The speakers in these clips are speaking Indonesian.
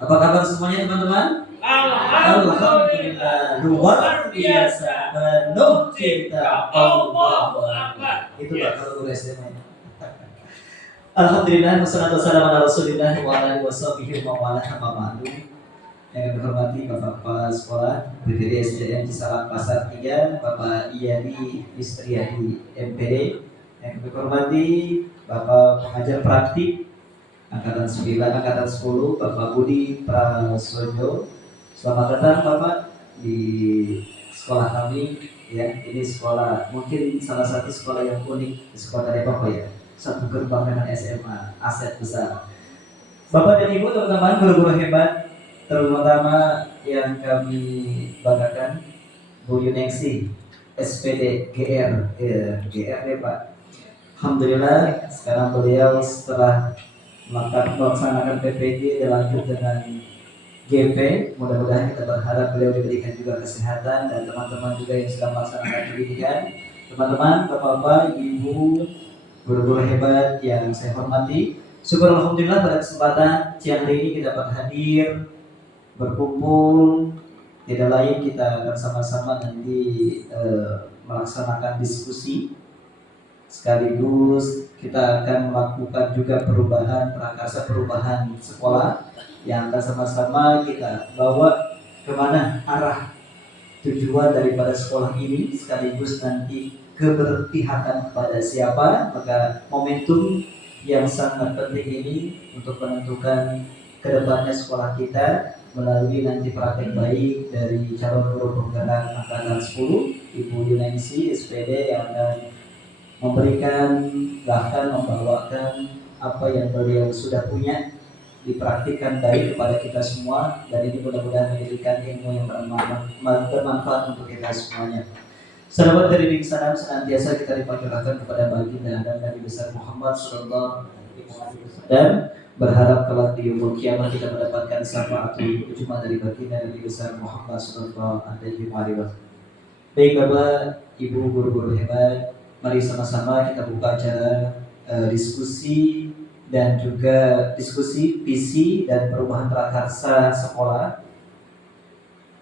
Apa kabar semuanya teman-teman? Alhamdulillah, luar biasa, penuh cinta Allahu Akbar. Itu tak kalau guru SD main. Alhamdulillah, wassalatu wassalamu ala Rasulillah wa ala alihi washabihi wa ala hamamadu. Yang kami hormati Bapak Kepala Sekolah BPD SDN Cisalak Pasar 3, Bapak Iyadi Istriadi MPD. Yang kami hormati Bapak Pengajar Praktik Angkatan 9, Angkatan 10, Bapak Budi Prasojo. Selamat datang Bapak di sekolah kami. Ya, ini sekolah mungkin salah satu sekolah yang unik di sekolah Depok ya. Satu gerbang dengan SMA, aset besar. Bapak dan Ibu, teman-teman, guru-guru hebat, terutama yang kami banggakan, Bu Yuningsi, SPD GR, GR ya Pak. Alhamdulillah, sekarang beliau setelah melaksanakan PPG dan lanjut dengan GP, mudah-mudahan kita berharap beliau diberikan juga kesehatan dan teman-teman juga yang sedang melaksanakan pendidikan. Teman-teman, bapak-bapak, ibu, guru-guru hebat yang saya hormati, syukur alhamdulillah pada kesempatan siang hari ini kita dapat hadir, berkumpul. Tidak lain kita akan sama-sama nanti melaksanakan diskusi. Sekaligus kita akan melakukan juga perubahan, prakarsa perubahan sekolah yang akan sama-sama kita bawa kemana arah tujuan daripada sekolah ini, sekaligus nanti keberpihakan kepada siapa. Maka momentum yang sangat penting ini untuk menentukan kedepannya sekolah kita melalui nanti praktek baik dari calon guru penggerak angkatan 10 Ibu Yuningsi SPD yang akan memberikan, bahkan membawakan apa yang beliau sudah punya, dipraktikkan baik kepada kita semua, dan ini mudah-mudahan menjadikan ilmu yang bermanfaat untuk kita semuanya. Salawat dari Nabi salam senantiasa kita dipanjurkan kepada baginda dan Nabi besar Muhammad sallallahu alaihi wasallam, dan berharap kelak di yaumul kiamat kita mendapatkan syafaatul ujma dari baginda Nabi besar Muhammad sallallahu alaihi wasallam. Baik Bapak, Ibu, guru-guru hebat, mari sama-sama kita buka acara diskusi dan juga diskusi visi dan perubahan prakarsa sekolah.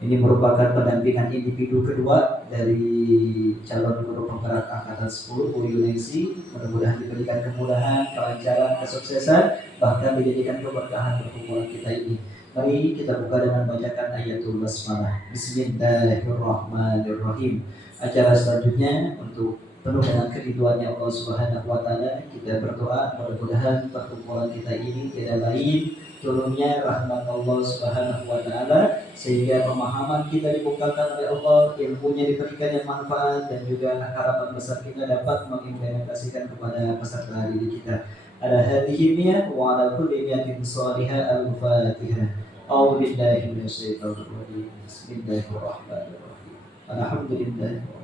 Ini merupakan pendampingan individu kedua dari calon guru penggerak angkatan 10 Bu Yuningsi. Mudah-mudahan diberikan kemudahan, kelancaran, kesuksesan, bahkan dijadikan keberkahan perkumpulan kita ini. Mari kita buka dengan bacakan ayatul basmalah. Bismillahirrahmanirrahim. Acara selanjutnya untuk penuh dengan keridhoannya Allah Subhanahu wa taala, kita berdoa mudah-mudahan perkumpulan kita ini tidak lain turunnya rahmat Allah Subhanahu wa taala, sehingga pemahaman kita dibukakan oleh Allah, ilmunya diberikan yang manfaat, dan juga harapan besar kita dapat mengimplementasikan kepada peserta didik kita. Ala hadhihi niyyah wa ala kulli niyatin shalihah. Al-Fatihah. A'udzu billahi minasyaitonir rajim. Bismillahirrahmanirrahim. Alhamdulillah.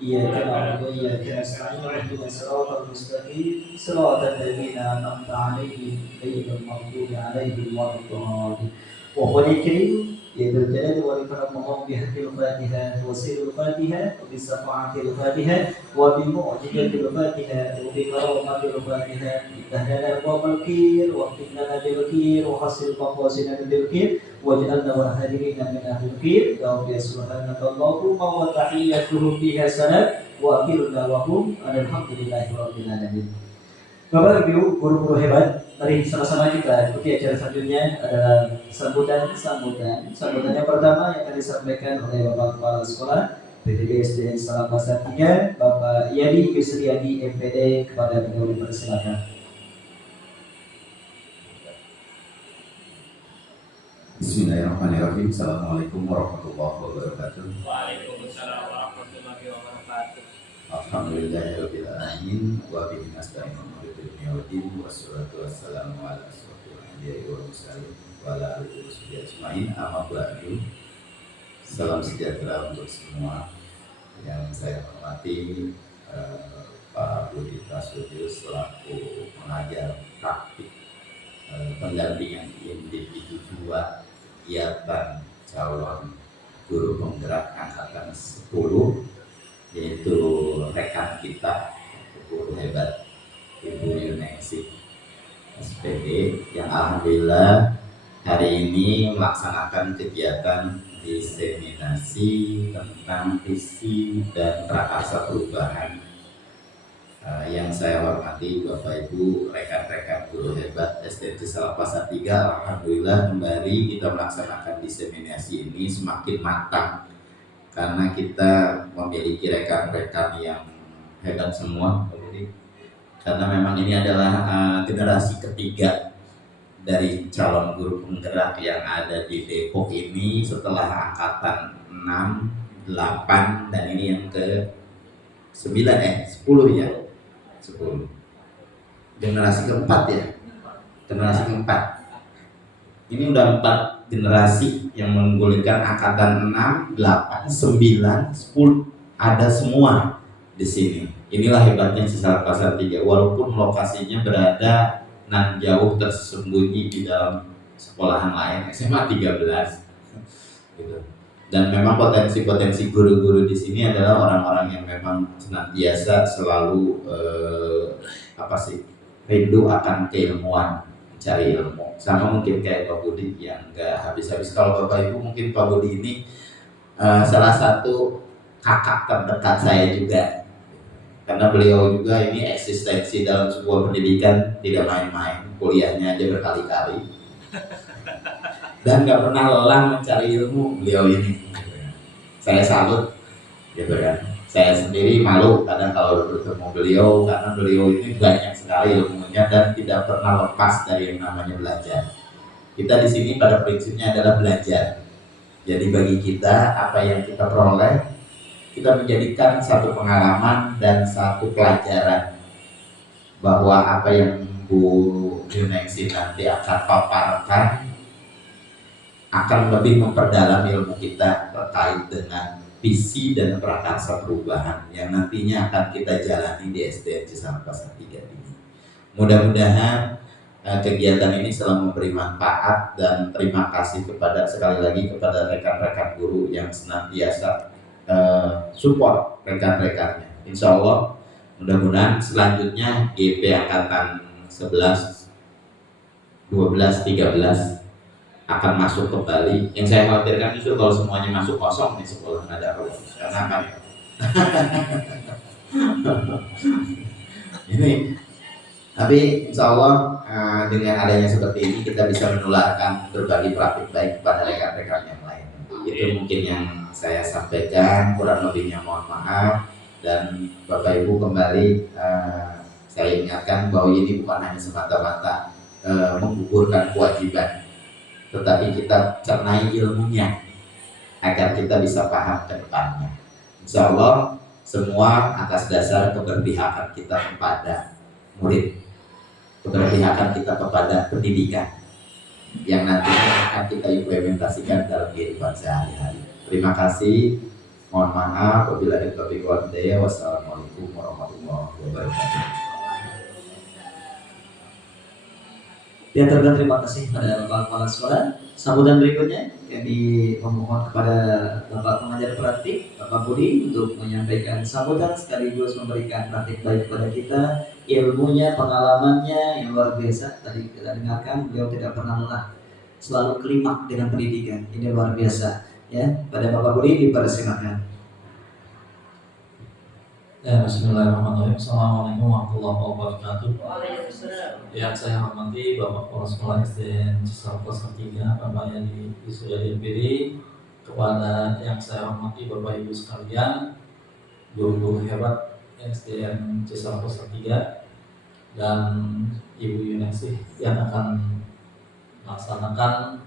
إياك نعبد وإياك نستعين اهدنا الصراط المستقيم صراط الذين أنعمت عليهم غير المغضوب عليهم ولا الضالين. وهو الكريم يا ذا الجلال والإكرام اللهم بحق الفاتحة وسر الفاتحة وبصفعة الفاتحة وبمعجزة الفاتحة وبكرامة الفاتحة افتح لنا أبواب الخير واختم لنا بالخير وحصل مقاصدنا بالخير واجعلنا والهادرين من أهل الخير. يا سبحانك اللهم وتحياتهم فيها سلام وآخر دعواهم أن الحمد لله رب العالمين. Bapak Ibu, guru-guru hebat, mari sama-sama kita ikuti acara selanjutnya adalah sambutan. Sambutan yang pertama yang akan disampaikan oleh Bapak Kepala Sekolah BPD SDN Cisalak Pasar 3, Bapak Iyadi Istriadi MPD. Kepada beliau dipersilakan. Bismillahirrahmanirrahim. Assalamualaikum warahmatullahi wabarakatuh. Waalaikumsalam warahmatullahi wabarakatuh. Alhamdulillahirabbil alamin wa bihi nasta'inu ala dunya waddin wassalatu wassalamu ala asyrofil anbiya'i wal mursalin wa ala alihi washabihi ajmain. Amma ba'du. Salam sejahtera untuk semua. Yang saya hormati Pak Budi Prasojo selaku pengajar praktik pendampingan individu 2 kegiatan calon guru penggerak angkatan 10, yaitu rekan kita guru hebat Ibu Yuningsi. SPD yang alhamdulillah hari ini melaksanakan kegiatan diseminasi tentang visi dan prakarsa perubahan. Yang saya hormati Bapak Ibu, rekan-rekan guru hebat SDN Cisalpasa 3, alhamdulillah kembali kita melaksanakan diseminasi ini semakin matang karena kita memiliki rekan-rekan yang hebat semua. Karena memang ini adalah generasi ketiga dari calon guru penggerak yang ada di Depok ini setelah angkatan 6, 8 dan ini yang ke 9 10 ya. 10. Generasi keempat ya. Generasi keempat. Ini udah 4 generasi yang menggulirkan angkatan 6, 8, 9, 10 ada semua di sini. Inilah hebatnya Cisalpasa 3 walaupun lokasinya berada nan jauh tersembunyi di dalam sekolahan lain SMA 13 gitu. Dan memang potensi-potensi guru-guru di sini adalah orang-orang yang memang senantiasa selalu rindu akan keilmuan, mencari ilmu. Sama mungkin kayak Pak Budi yang nggak habis-habis. Kalau Bapak Ibu mungkin Pak Budi ini salah satu kakak terdekat saya juga. Karena beliau juga ini eksistensi dalam sebuah pendidikan tidak main-main, kuliahnya aja berkali-kali dan nggak pernah lelah mencari ilmu beliau ini. Saya salut, gitu kan. Saya sendiri malu kadang kalau bertemu beliau karena beliau ini banyak sekali ilmunya dan tidak pernah lepas dari yang namanya belajar. Kita di sini pada prinsipnya adalah belajar. Jadi bagi kita apa yang kita peroleh kita menjadikan satu pengalaman dan satu pelajaran bahwa apa yang Bu Juneksi nanti akan paparkan akan lebih memperdalam ilmu kita terkait dengan visi dan prakarsa perubahan yang nantinya akan kita jalani di SDN Cisalpasa 3 ini. Mudah-mudahan kegiatan ini selalu memberi manfaat dan terima kasih kepada sekali lagi kepada rekan-rekan guru yang senantiasa support rekan-rekannya. Insya Allah mudah-mudahan selanjutnya GP angkatan 11, 12, 13 akan masuk kembali. Yang saya khawatirkan justru kalau semuanya masuk kosong nih sekolah nggak ada apa-apa. Karena apa? Ini tapi insya Allah dengan adanya seperti ini kita bisa menularkan berbagi praktik baik kepada rekan-rekan yang lain. Itu mungkin yang saya sampaikan, kurang lebihnya mohon maaf. Dan Bapak Ibu kembali saya ingatkan bahwa ini bukan hanya semata-mata menggugurkan kewajiban, tetapi kita cernai ilmunya agar kita bisa paham ke depannya. Insya Allah semua atas dasar keberpihakan kita kepada murid, keberpihakan kita kepada pendidikan yang nantinya akan kita implementasikan dalam kehidupan sehari-hari. Terima kasih. Mohon maaf apabila ada topik wadaya. Wassalamualaikum warahmatullahi wabarakatuh. Ya, terima kasih pada Bapak Kepala Sekolah. Sambutan berikutnya kami memohon kepada Bapak Pengajar Praktik, Bapak Budi, untuk menyampaikan sambutan sekaligus memberikan praktik baik kepada kita, ilmunya, pengalamannya yang luar biasa. Tadi kita dengarkan beliau tidak pernah lelah, selalu kelimak dengan pendidikan. Ini luar biasa. Ya, pada Bapak Budi dipersilakan. Ya, bismillahirrahmanirrahim. Assalamualaikum warahmatullahi wabarakatuh. Yang saya hormati Bapak Kepala Sekolah SDN Cisalpasa 3, Bapak Yani Suryadi Piri, kepada yang saya hormati Bapak Ibu sekalian, guru-guru hebat SDN Cisalpasa 3 dan Ibu Yuneksi yang akan melaksanakan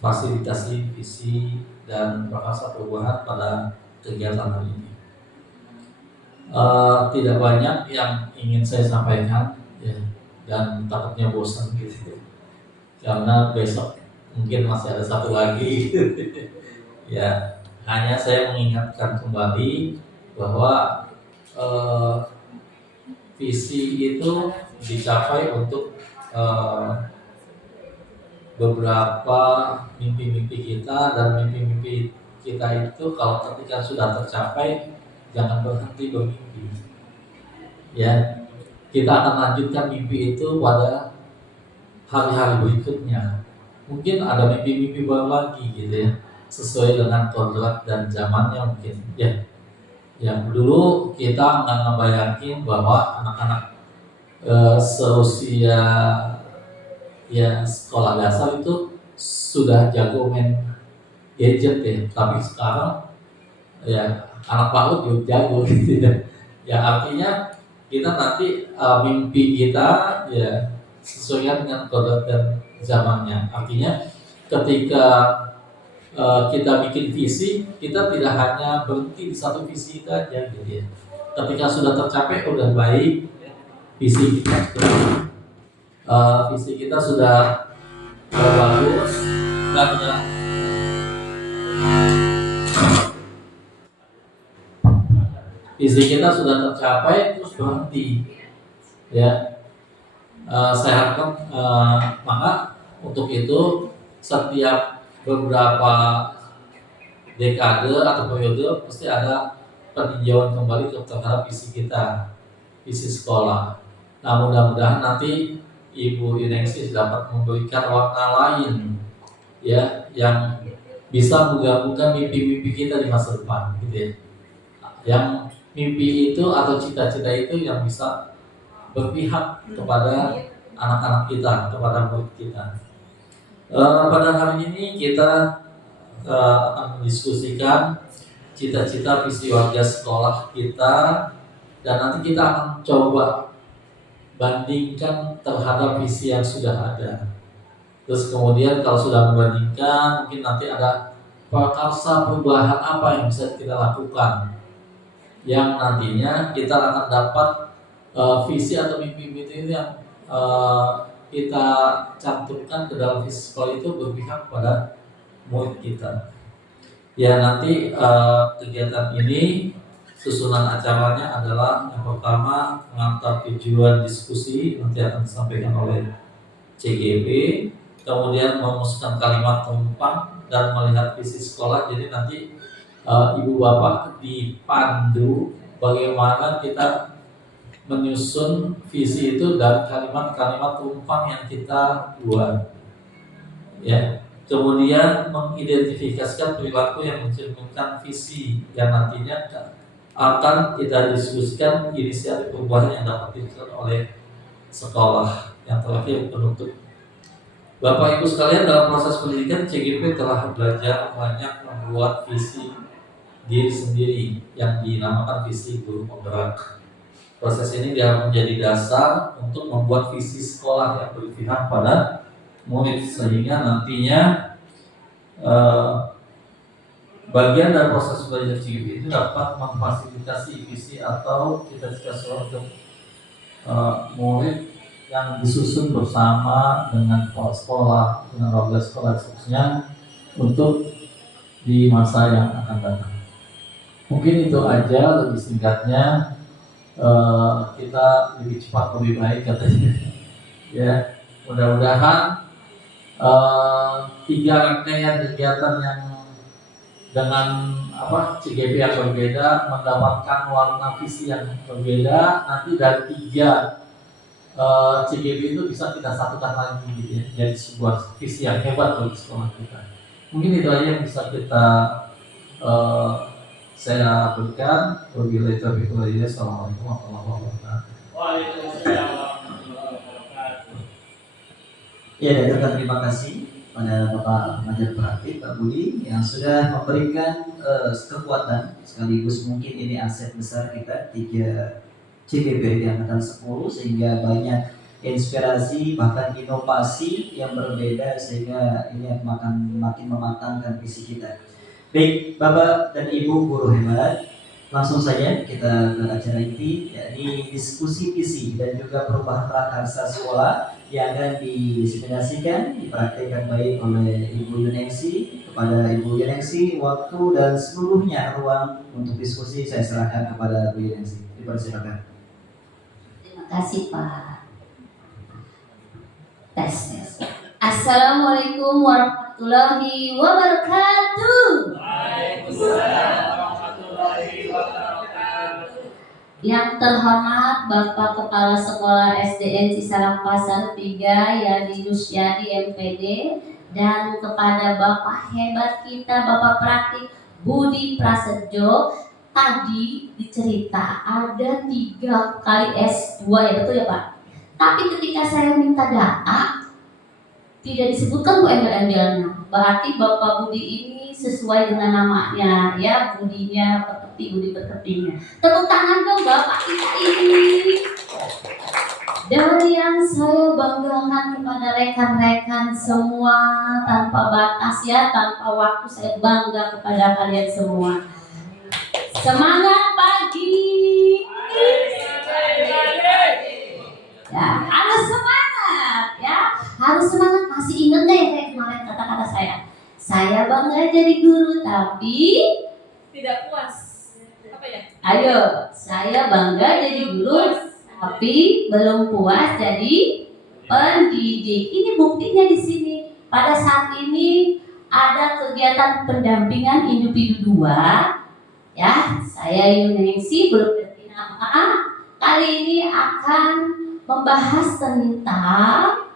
fasilitasi visi dan prakarsa perubahan pada kegiatan hari ini. Tidak banyak yang ingin saya sampaikan ya, dan takutnya bosan gitu karena besok mungkin masih ada satu lagi ya, hanya saya mengingatkan kembali bahwa visi itu dicapai untuk beberapa mimpi-mimpi kita, dan mimpi-mimpi kita itu kalau ketika sudah tercapai jangan berhenti bermimpi ya, kita akan lanjutkan mimpi itu pada hari-hari berikutnya. Mungkin ada mimpi-mimpi baru lagi gitu ya, sesuai dengan kodrat dan zamannya mungkin ya. Yang dulu kita nggak ngebayangin bahwa anak-anak seusia ya sekolah dasar itu sudah jago main gadget ya, tapi sekarang ya anak PAUD juga jago gitu ya. Ya artinya kita nanti mimpi kita ya sesuai dengan kodrat dan zamannya. Artinya ketika kita bikin visi, kita tidak hanya berhenti di satu visi itu aja gitu ya. Ketika sudah tercapai udah baik, visi kita sudah bagus dan visi kita sudah tercapai terus berhenti ya. Saya harapkan maka untuk itu setiap beberapa dekade atau periode pasti ada peninjauan kembali terhadap visi kita, visi sekolah. Nah mudah-mudahan nanti Ibu Yunengsi dapat memberikan warna lain ya yang bisa menggabungkan mimpi-mimpi kita di masa depan gitu ya. Yang mimpi itu atau cita-cita itu yang bisa berpihak kepada anak-anak kita, kepada murid kita. Pada hari ini kita akan mendiskusikan cita-cita visi warga sekolah kita dan nanti kita akan coba bandingkan terhadap visi yang sudah ada. Terus kemudian kalau sudah membandingkan mungkin nanti ada prakarsa perubahan apa yang bisa kita lakukan yang nantinya kita akan dapat visi atau mimpi-mimpi itu yang kita cantumkan ke dalam visi sekolah itu berpihak pada murid kita. Ya nanti kegiatan ini susunan acaranya adalah yang pertama mengantar tujuan diskusi nanti akan disampaikan oleh CGP, kemudian merumuskan kalimat penumpang dan melihat visi sekolah. Jadi nanti ibu bapak dipandu bagaimana kita menyusun visi itu dari kalimat-kalimat tumpang yang kita buat ya. Kemudian mengidentifikasikan perilaku yang mencerminkan visi yang nantinya akan kita diskusikan inisiatif perubahan yang dapat dilakukan oleh sekolah. Yang terakhir penutup. Bapak Ibu sekalian, dalam proses pendidikan CGP telah belajar banyak membuat visi diri sendiri yang dinamakan visi guru penggerak. Proses ini dia menjadi dasar untuk membuat visi sekolah yang berpihak pada murid sehingga nantinya bagian dari proses belajar CGP itu dapat memfasilitasi visi atau cita-cita sekolah untuk murid yang disusun bersama dengan kepala sekolah, dengan warga sekolah khususnya untuk di masa yang akan datang. Mungkin itu aja lebih singkatnya. Kita lebih cepat lebih baik katanya ya. Mudah-mudahan 3 rangkaian kegiatan yang dengan CGP yang berbeda mendapatkan warna visi yang berbeda. Nanti dari 3 CGP itu bisa kita satukan lagi gitu ya, jadi sebuah visi yang hebat bagi sekolah kita. Mungkin itu aja yang bisa kita saya berikan. Wabillahi taufiq wal hidayah. Assalamualaikum warahmatullahi wabarakatuh. Waalaikumsalam warahmatullahi wabarakatuh. Ya, dan terima kasih pada Bapak Pengajar Praktik Pak Budi yang sudah memberikan kekuatan sekaligus mungkin ini aset besar kita 3 CGP di angkatan 10 sehingga banyak inspirasi bahkan inovasi yang berbeda sehingga ini makin mematangkan visi kita. Baik, Bapak dan Ibu guru hebat, langsung saja kita ke acara inti, yakni diskusi visi dan juga perubahan prakarsa sekolah yang akan didiseminasikan, dipraktikkan baik oleh Ibu Yunengsi. Kepada Ibu Yunengsi, waktu dan seluruhnya ruang untuk diskusi saya serahkan kepada Bu Yunengsi. Dipersilakan. Terima kasih Pak. Tes. Assalamualaikum warahmatullahi wabarakatuh. Waalaikumsalam warahmatullahi wabarakatuh. Yang terhormat Bapak Kepala Sekolah SDN Cisarak Pasar 3 Yadi Rusyadi MPD, dan kepada Bapak hebat kita Bapak Praktik Budi Prasetyo. Tadi dicerita ada 3 kali S2 ya, betul ya Pak? Tapi ketika saya minta data tidak disebutkan Bu embel-embelnya. Berarti Bapak Budi ini sesuai dengan namanya ya, Budinya berkeping, Budi berkepingnya. Tepuk tangan dong Bapak kita ini. Dan yang saya banggakan kepada rekan-rekan semua tanpa batas ya, tanpa waktu, saya bangga kepada kalian semua. Semangat pagi. Ya, harus semangat ya. Harus semangat. Masih ingat deh kayak kemarin kata-kata saya. Saya bangga jadi guru tapi tidak puas. Apa ya? ayo, saya bangga jadi guru tapi belum puas jadi pendidik. Ini buktinya di sini. Pada saat ini ada kegiatan pendampingan individu 2. Ya, saya Yunesi belum ganti nama. Kali ini akan membahas tentang,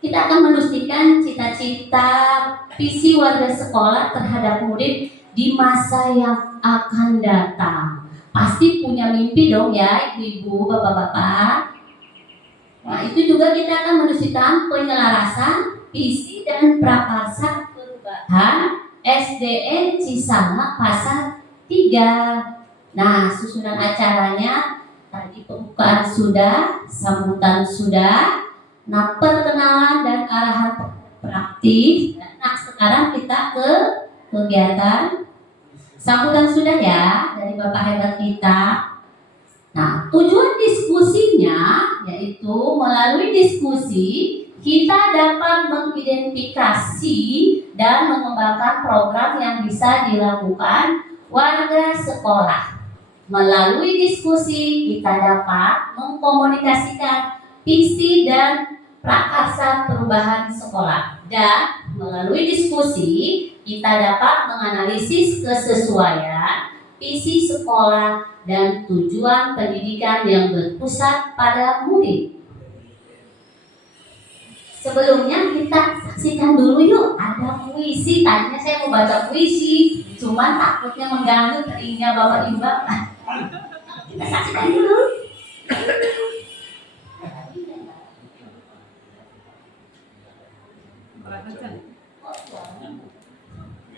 kita akan mendiskusikan cita-cita visi warga sekolah terhadap murid di masa yang akan datang. Pasti punya mimpi dong ya ibu-ibu, bapak-bapak. Nah itu juga kita akan mendiskusikan penyelarasan visi dan prakarsa perubahan SDN Cisanak Pasar 3. Nah susunan acaranya tadi pembukaan sudah, sambutan sudah. Nah, perkenalan dan arahan praktis. Nah, sekarang kita ke kegiatan. Sambutan sudah ya dari Bapak hebat kita. Nah, tujuan diskusinya yaitu melalui diskusi kita dapat mengidentifikasi dan mengembangkan program yang bisa dilakukan warga sekolah. Melalui diskusi kita dapat mengkomunikasikan visi dan prakarsa perubahan sekolah, dan melalui diskusi kita dapat menganalisis kesesuaian visi sekolah dan tujuan pendidikan yang berpusat pada murid. Sebelumnya kita saksikan dulu yuk, ada puisi. Tadinya saya mau baca puisi, cuman takutnya mengganggu telinga Bapak Ibu. Kita saksikan dulu.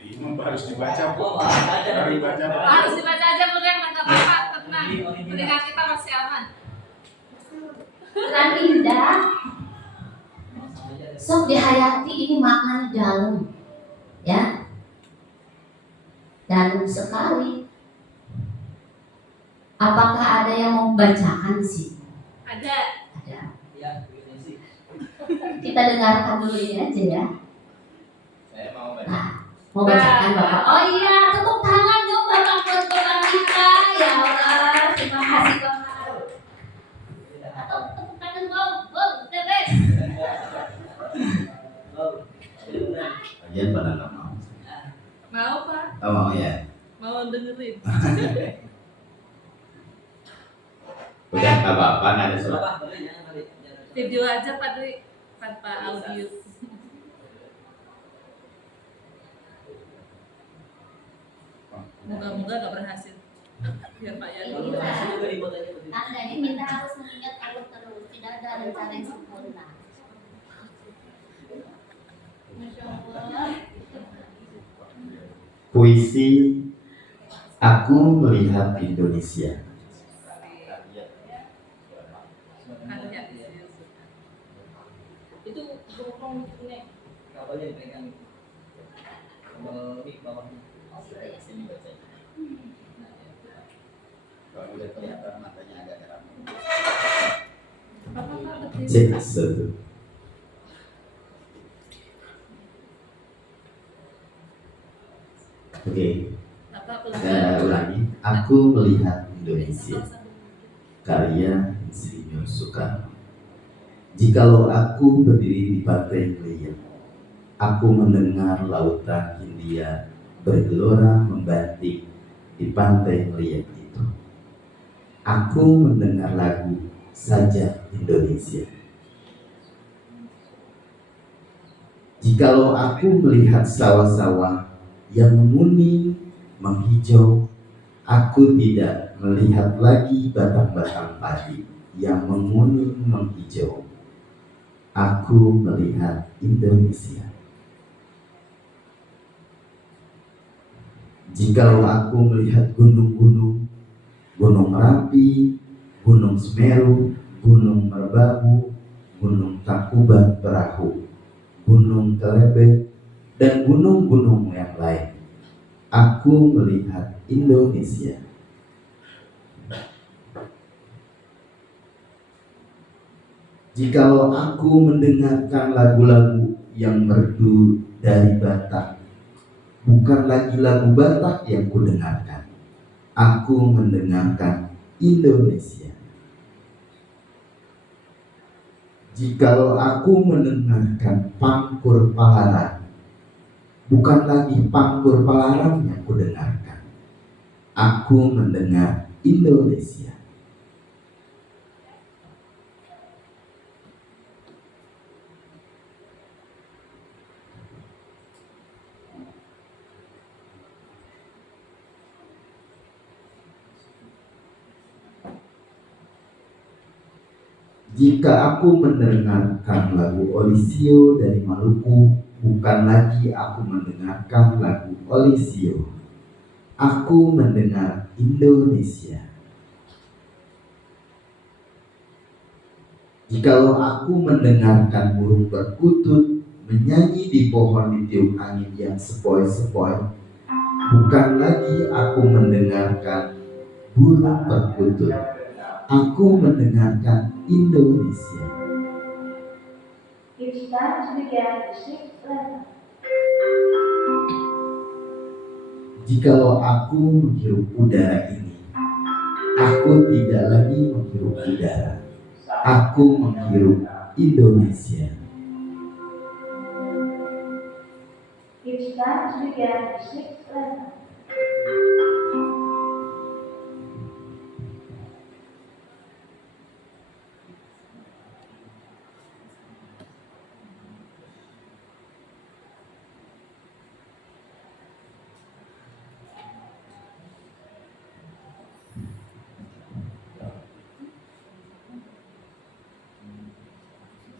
Ini harus dibaca, Bu. Harus dibaca, Bu. Harus dibaca aja bukan, nggak apa-apa, tenang. Pendengar kita masih aman. Dengan indah, sok dihayati, ini maknanya dalam, ya, dalam sekali. Apakah ada yang mau membacakan sih? Ada. Ada. Kita dengarkan dulu ini aja ya. Saya mau baca. Nah, mau bacakan Bapak. Oh iya, tepuk tangan dong Bapak buat Bapak kita. Ya Allah, terima kasih Bapak. Atau tepuk tangan wow, the best. Kalian pada nggak mau? Mau Pak? Oh, mau ya. Mau dengerin? Udah nggak apa-apa, nggak ada surat. Video aja Pak Dwi, tanpa audio. Moga-moga gak berhasil. Biar Pak Yani. Anda ini kita harus mengingat Allah terus. Tidak ada rencana yang sempurna. Masya Allah. Puisi Aku Melihat Indonesia. Karya. Itu bokong ini. Nggak boleh pegang. Mic bawahnya. Sini baca. Kalau udah kelihatan matanya agak terang. Apa-apa kecil. Cek satu. Oke, Apa saya ulangi. Aku Melihat Indonesia. Karya Insinyur Soekarno. Jikalau aku berdiri di pantai Melihat, aku mendengar lautan Hindia bergelora membatik di pantai Melihat itu. Aku mendengar lagu Sajak Indonesia. Jikalau aku melihat sawah-sawah yang menguning, menghijau, aku tidak melihat lagi batang-batang padi yang menguning, menghijau. Aku melihat Indonesia. Jikalau aku melihat gunung-gunung, Gunung Merapi, Gunung Semeru, Gunung Merbabu, Gunung Tangkuban Perahu, Gunung Kelebet, dan gunung-gunung yang lain, aku melihat Indonesia. Jikalau aku mendengarkan lagu-lagu yang merdu dari Batak, bukan lagi lagu Batak yang kudengarkan, aku mendengarkan Indonesia. Jikalau aku mendengarkan Pangkur Palaran, bukan lagi Pangkur Palaran yang kudengarkan, aku mendengar Indonesia. Jika aku mendengarkan lagu Olisio dari Maluku, bukan lagi aku mendengarkan lagu Olisio, aku mendengar Indonesia. Jikalau aku mendengarkan burung perkutut menyanyi di pohon ditiup angin yang sepoi-sepoi, bukan lagi aku mendengarkan burung perkutut, aku mendengarkan Indonesia. Jikalau aku menghirup udara ini, aku tidak lagi menghirup udara, aku menghirup Indonesia.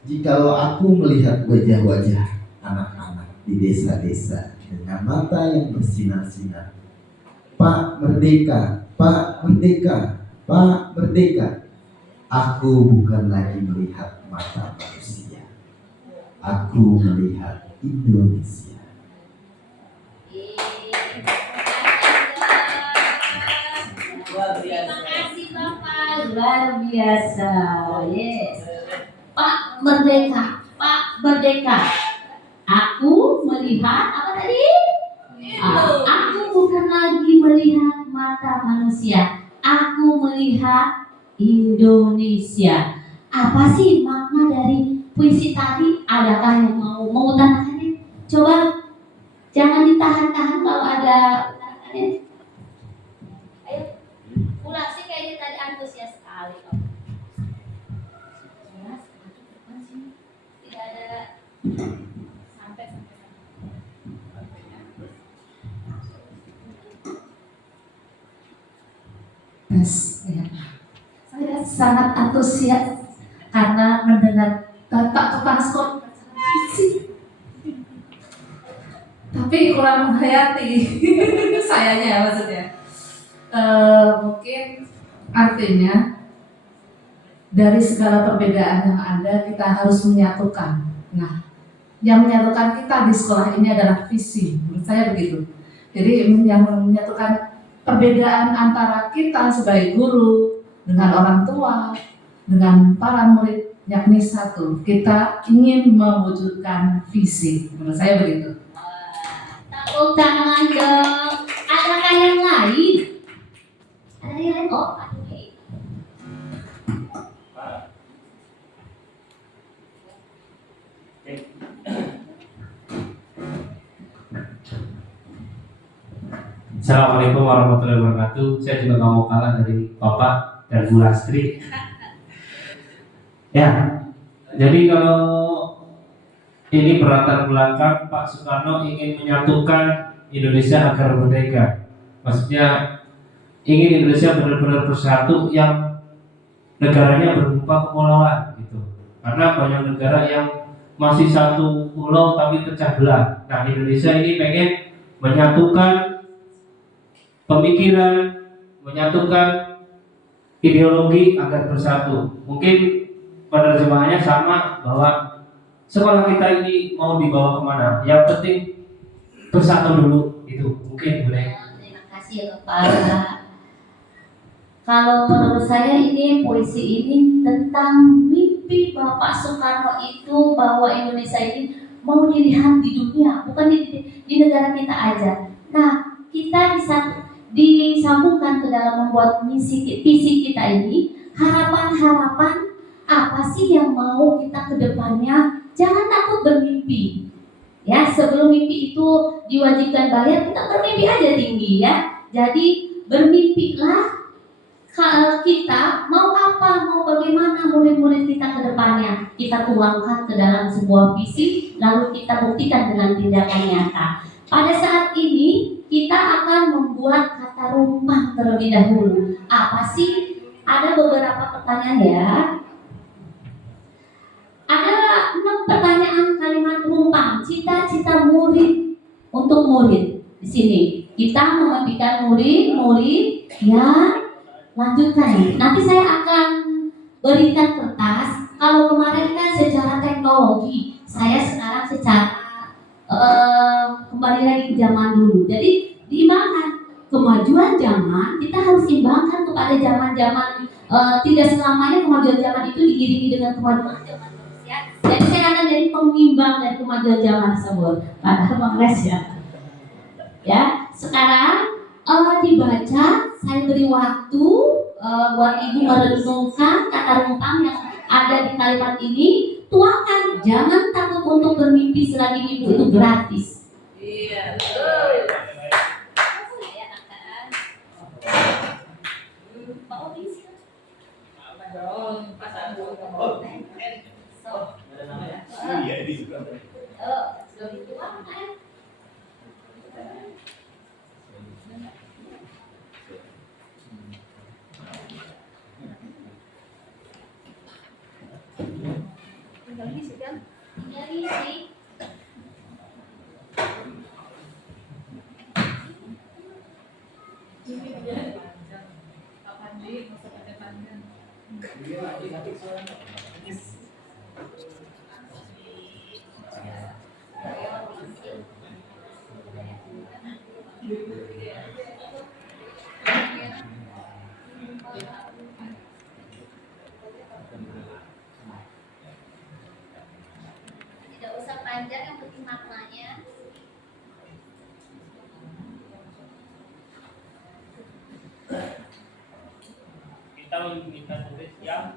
Jikalau aku melihat wajah-wajah anak-anak di desa-desa dengan mata yang bersinar-sinar, Pak Merdeka, Pak Merdeka, Pak Merdeka, aku bukan lagi melihat mata manusia, aku melihat Indonesia. Terima kasih Bapak, luar biasa. Yes. Pak Merdeka, Pak Merdeka. Aku melihat apa tadi? Aku bukan lagi melihat mata manusia, aku melihat Indonesia. Apa sih makna dari puisi tadi? Adakah yang mau mengutarakannya? Coba, jangan ditahan-tahan kalau ada utarakannya. Ayo, ulang sih kayaknya tadi antusias sekali kok. Tidak ada sampai. Ya. Saya sangat antusias karena mendengar Bapak Kepala Sekolah puisi. Tapi kurang menghayati sayanya ya maksudnya. Mungkin artinya dari segala perbedaan yang ada kita harus menyatukan. Nah, yang menyatukan kita di sekolah ini adalah visi. Menurut saya begitu. Jadi yang menyatukan perbedaan antara kita sebagai guru dengan orang tua, dengan para murid, yakni satu. Kita ingin mewujudkan visi. Menurut saya begitu. Tepuk tangan dong. Adakah yang lain? Ada yang lain? Oh, ada. Assalamualaikum warahmatullahi wabarakatuh. Saya juga nggak mau kalah dari Bapak. dan Bu Lastri. Ya, jadi kalau ini berlatar belakang Pak Soekarno ingin menyatukan Indonesia agar merdeka. Maksudnya ingin Indonesia benar-benar bersatu yang negaranya berupa kepulauan gitu. Karena banyak negara yang masih satu pulau tapi pecah belah. Nah, Indonesia ini pengen menyatukan pemikiran, menyatukan ideologi agar bersatu. Mungkin penerjemahannya sama bahwa sekolah kita ini mau dibawa kemana? Yang penting bersatu dulu, itu mungkin boleh. Terima kasih ya Pak. Kalau menurut saya ini puisi ini tentang mimpi Bapak Soekarno itu bahwa Indonesia ini mau dilihat di dunia, bukan di negara kita aja. Nah, kita disambungkan ke dalam membuat visi kita ini, harapan-harapan apa sih yang mau kita ke depannya. Jangan takut bermimpi. Ya, sebelum mimpi itu diwajibkan bayar, kita bermimpi aja tinggi ya. Jadi bermimpilah kita mau apa, mau bagaimana murid-murid kita ke depannya. Kita tuangkan ke dalam sebuah visi, lalu kita buktikan dengan tindakan nyata. Pada saat ini kita akan membuat kata rumpang terlebih dahulu. Apa sih? Ada beberapa pertanyaan ya. Ada 6 pertanyaan kalimat rumpang. Cita-cita murid untuk murid di sini. Kita memimpikan murid yang lanjutkan. Nanti saya akan berikan kertas. Kalau kemarin kan secara teknologi, saya sekarang secara kembali lagi ke zaman dulu. Jadi diimbangkan kemajuan zaman, kita harus imbangkan kepada zaman-zaman. Tidak selamanya kemajuan zaman itu diiringi dengan kemajuan zaman manusia. Jadi saya akan jadi pengimbang dari kemajuan zaman tersebut. Padahal mengres ya. Ya, sekarang dibaca, saya beri waktu buat ibu merenungkan kata rumpang yang ada di kalimat ini. Tuangkan, jangan takut untuk bermimpi selagi ibu itu gratis. Iya. Iya, ini juga. Tidak usah panjang, yang penting maknanya. Kita meminta murid yang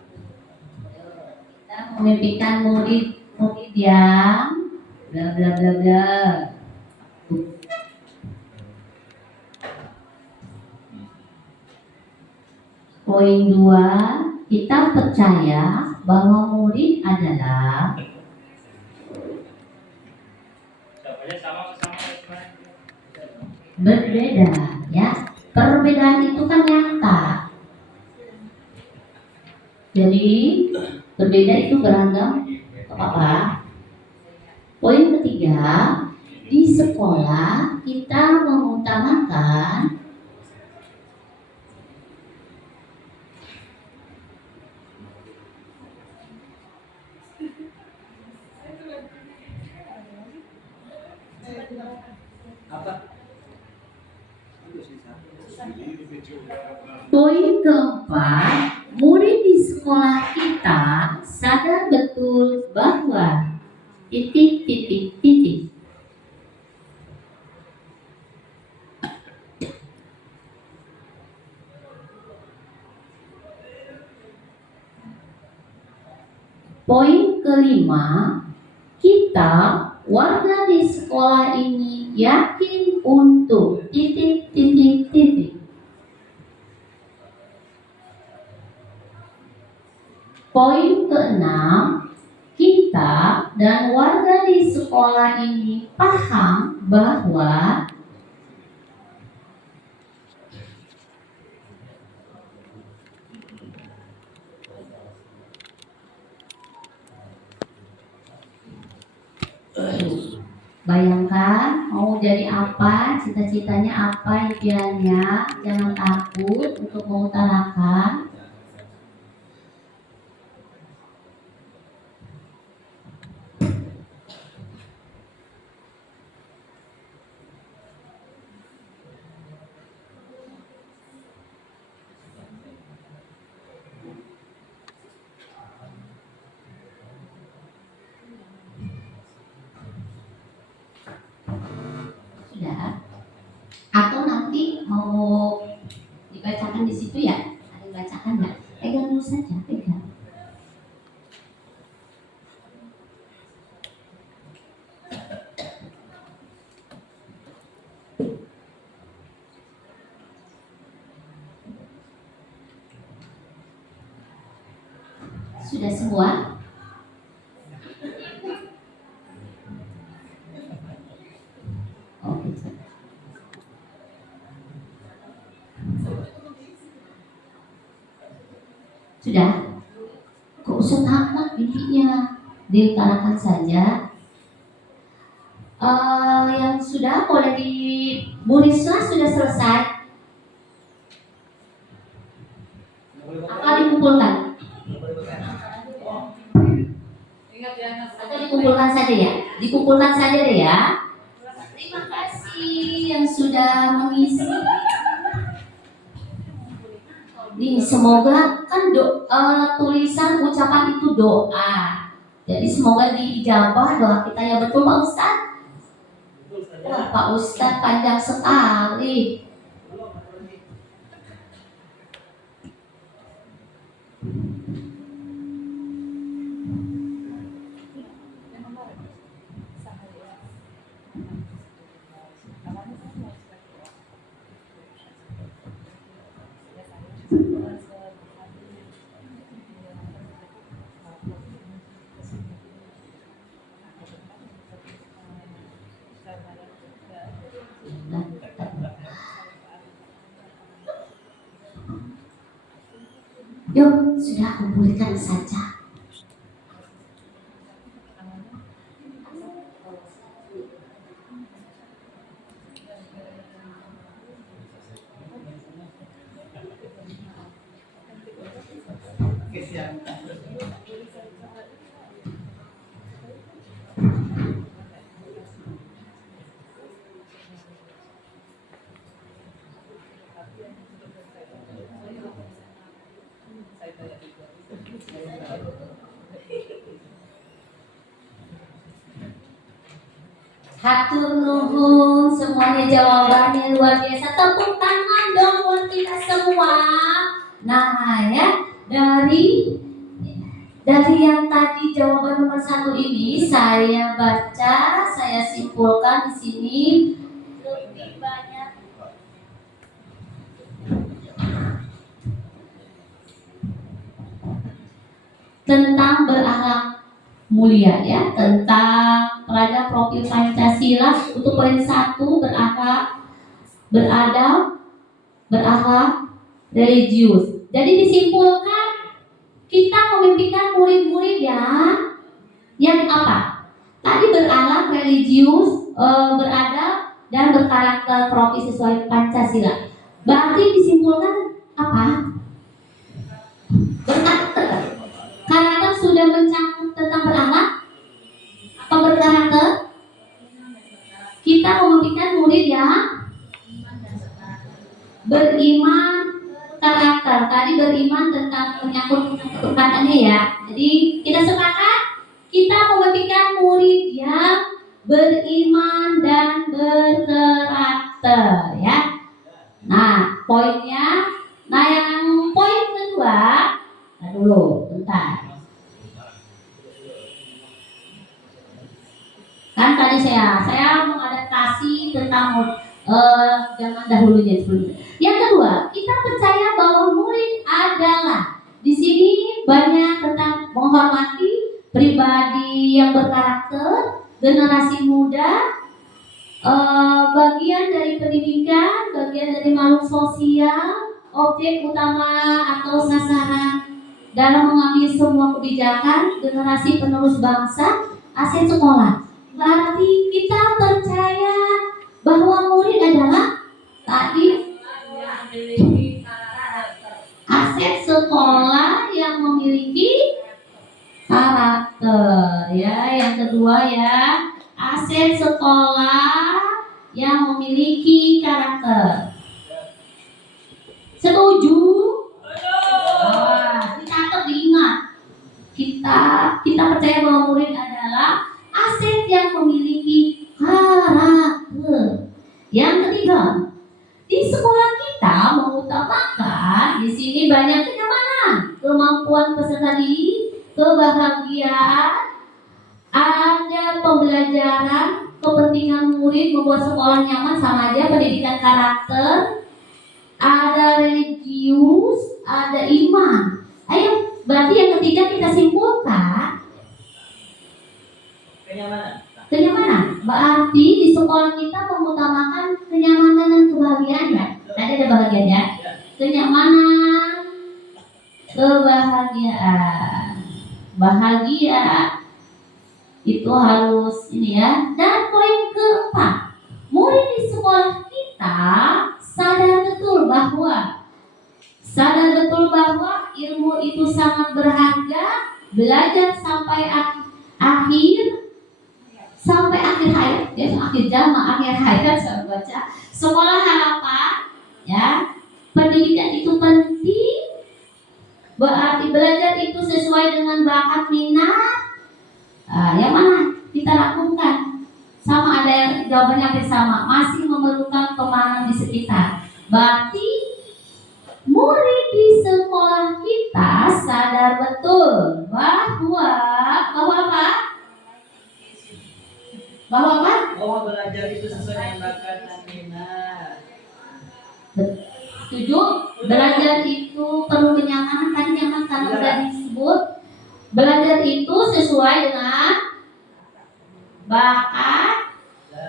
Kita memimpikan murid yang bla bla bla bla. Poin 2, kita percaya bahwa murid adalah berbeda, ya. Perbedaan itu kan nyata. Jadi berbeda itu beragam, apa? Poin ketiga, di sekolah kita mengutamakan poin keempat, murid di sekolah kita sadar betul bahwa titik. Poin kelima, kita warga di sekolah ini yakin untuk titik. Poin keenam, kita dan warga di sekolah ini paham bahwa bayangkan mau jadi apa, cita-citanya apa, impiannya, jangan takut untuk mengutarakan. Sudah? Atau nanti mau dibacakan di situ ya? Ada yang bacakan nggak? Pegang dulu saja, pegang. Sudah semua? Oke. Sudah? Gak usah takut intinya, diutarakan saja. Yang sudah boleh di Bu Risma sudah selesai. Apa dikumpulkan? Atau dikumpulkan saja ya? Dikumpulkan saja deh ya. Terima kasih yang sudah mengisi. Nih, semoga kan tulisan ucapan itu doa. Jadi semoga diijabah doa kita ya, betul Pak Ustadz? Wah, Pak Ustadz panjang sekali. Yuk, sudah kumpulkan saja. Hatur nuhun, semuanya jawabannya luar biasa. Tepuk tangan dong buat kita semua. Nah ya, dari yang tadi jawaban nomor 1 ini saya baca, saya simpulkan di sini lebih banyak tentang berakhlak mulia ya, tentang peragaan profil Pancasila. Untuk poin 1 berakhlak religius. Jadi disimpulkan kita memimpikan murid-murid yang apa? Tadi berakhlak religius, beradab dan berkarakter profil sesuai Pancasila. Berarti disimpulkan apa? Berkarakter. Karakter sudah mencakup tentang berakhlak atau berkarakter? Kita memimpikan murid yang beriman, karakter. Tadi beriman tentang menyangkut kataannya ya. Jadi kita sepakat kita memimpikan murid yang beriman dan berkarakter ya. Nah, poinnya, yang poin kedua, dulu, bentar. Kan tadi saya mengadaptasi tentang zaman dahulunya sebelumnya. Yang kedua, kita percaya bahwa murid adalah, di sini banyak tentang pribadi yang berkarakter, generasi muda, bagian dari pendidikan, bagian dari makhluk sosial, objek utama atau sasaran dalam mengambil semua kebijakan, generasi penerus bangsa, aset sekolah. Berarti kita percaya bahwa murid adalah tadi aset sekolah yang memiliki karakter, ya. Yang kedua ya, aset sekolah yang memiliki karakter. Setuju? Dicatat, diingat. Kita percaya bahwa murid adalah aset yang memiliki karakter. Yang ketiga, di sekolah kita mengutamakan di sini banyak kenyamanan, kemampuan peserta didik, kebahagiaan, ada pembelajaran, kepentingan murid membuat sekolah nyaman, sama aja pendidikan karakter, ada religius, ada iman. Ayo, berarti yang ketiga kita simpulkan kenyamanan. Berarti di sekolah kita mengutamakan kenyamanan dan kebahagiaan ya. Tadi ada bahagian ya. Kenyamanan, kebahagiaan. Bahagia itu harus ini ya. Dan poin keempat, murid di sekolah kita sadar betul bahwa ilmu itu sangat berharga. Belajar sampai akhir hayat, ya, akhir zaman, akhir hayat saya baca. Sekolah harapan, ya. Pendidikan itu penting. Berarti belajar itu sesuai dengan bakat minat. Yang mana kita lakukan? Sama, ada yang jawabannya hampir sama. Masih memerlukan pemahaman di sekitar. Berarti murid di sekolah kita sadar betul bahwa apa? Bahwa belajar itu sesuai dengan bakat dan minat. Setuju? Belajar itu perlu kenyamanan. Tadi nyaman karena sudah disebut. Belajar itu sesuai dengan bakat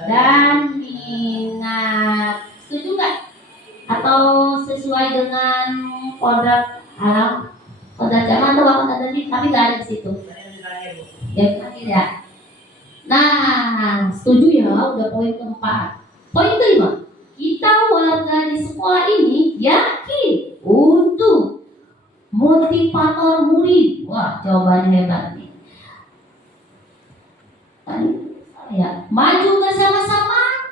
dan minat. Setuju nggak? Atau sesuai dengan kodrat alam, kodrat zaman atau bakat tadi, tapi nggak ada di situ. Ya, tidak. Nah, setuju ya, udah poin keempat. Poin kelima, kita warga di sekolah ini yakin untuk motivator murid. Wah, jawabannya hebat nih. Ya, maju bersama-sama,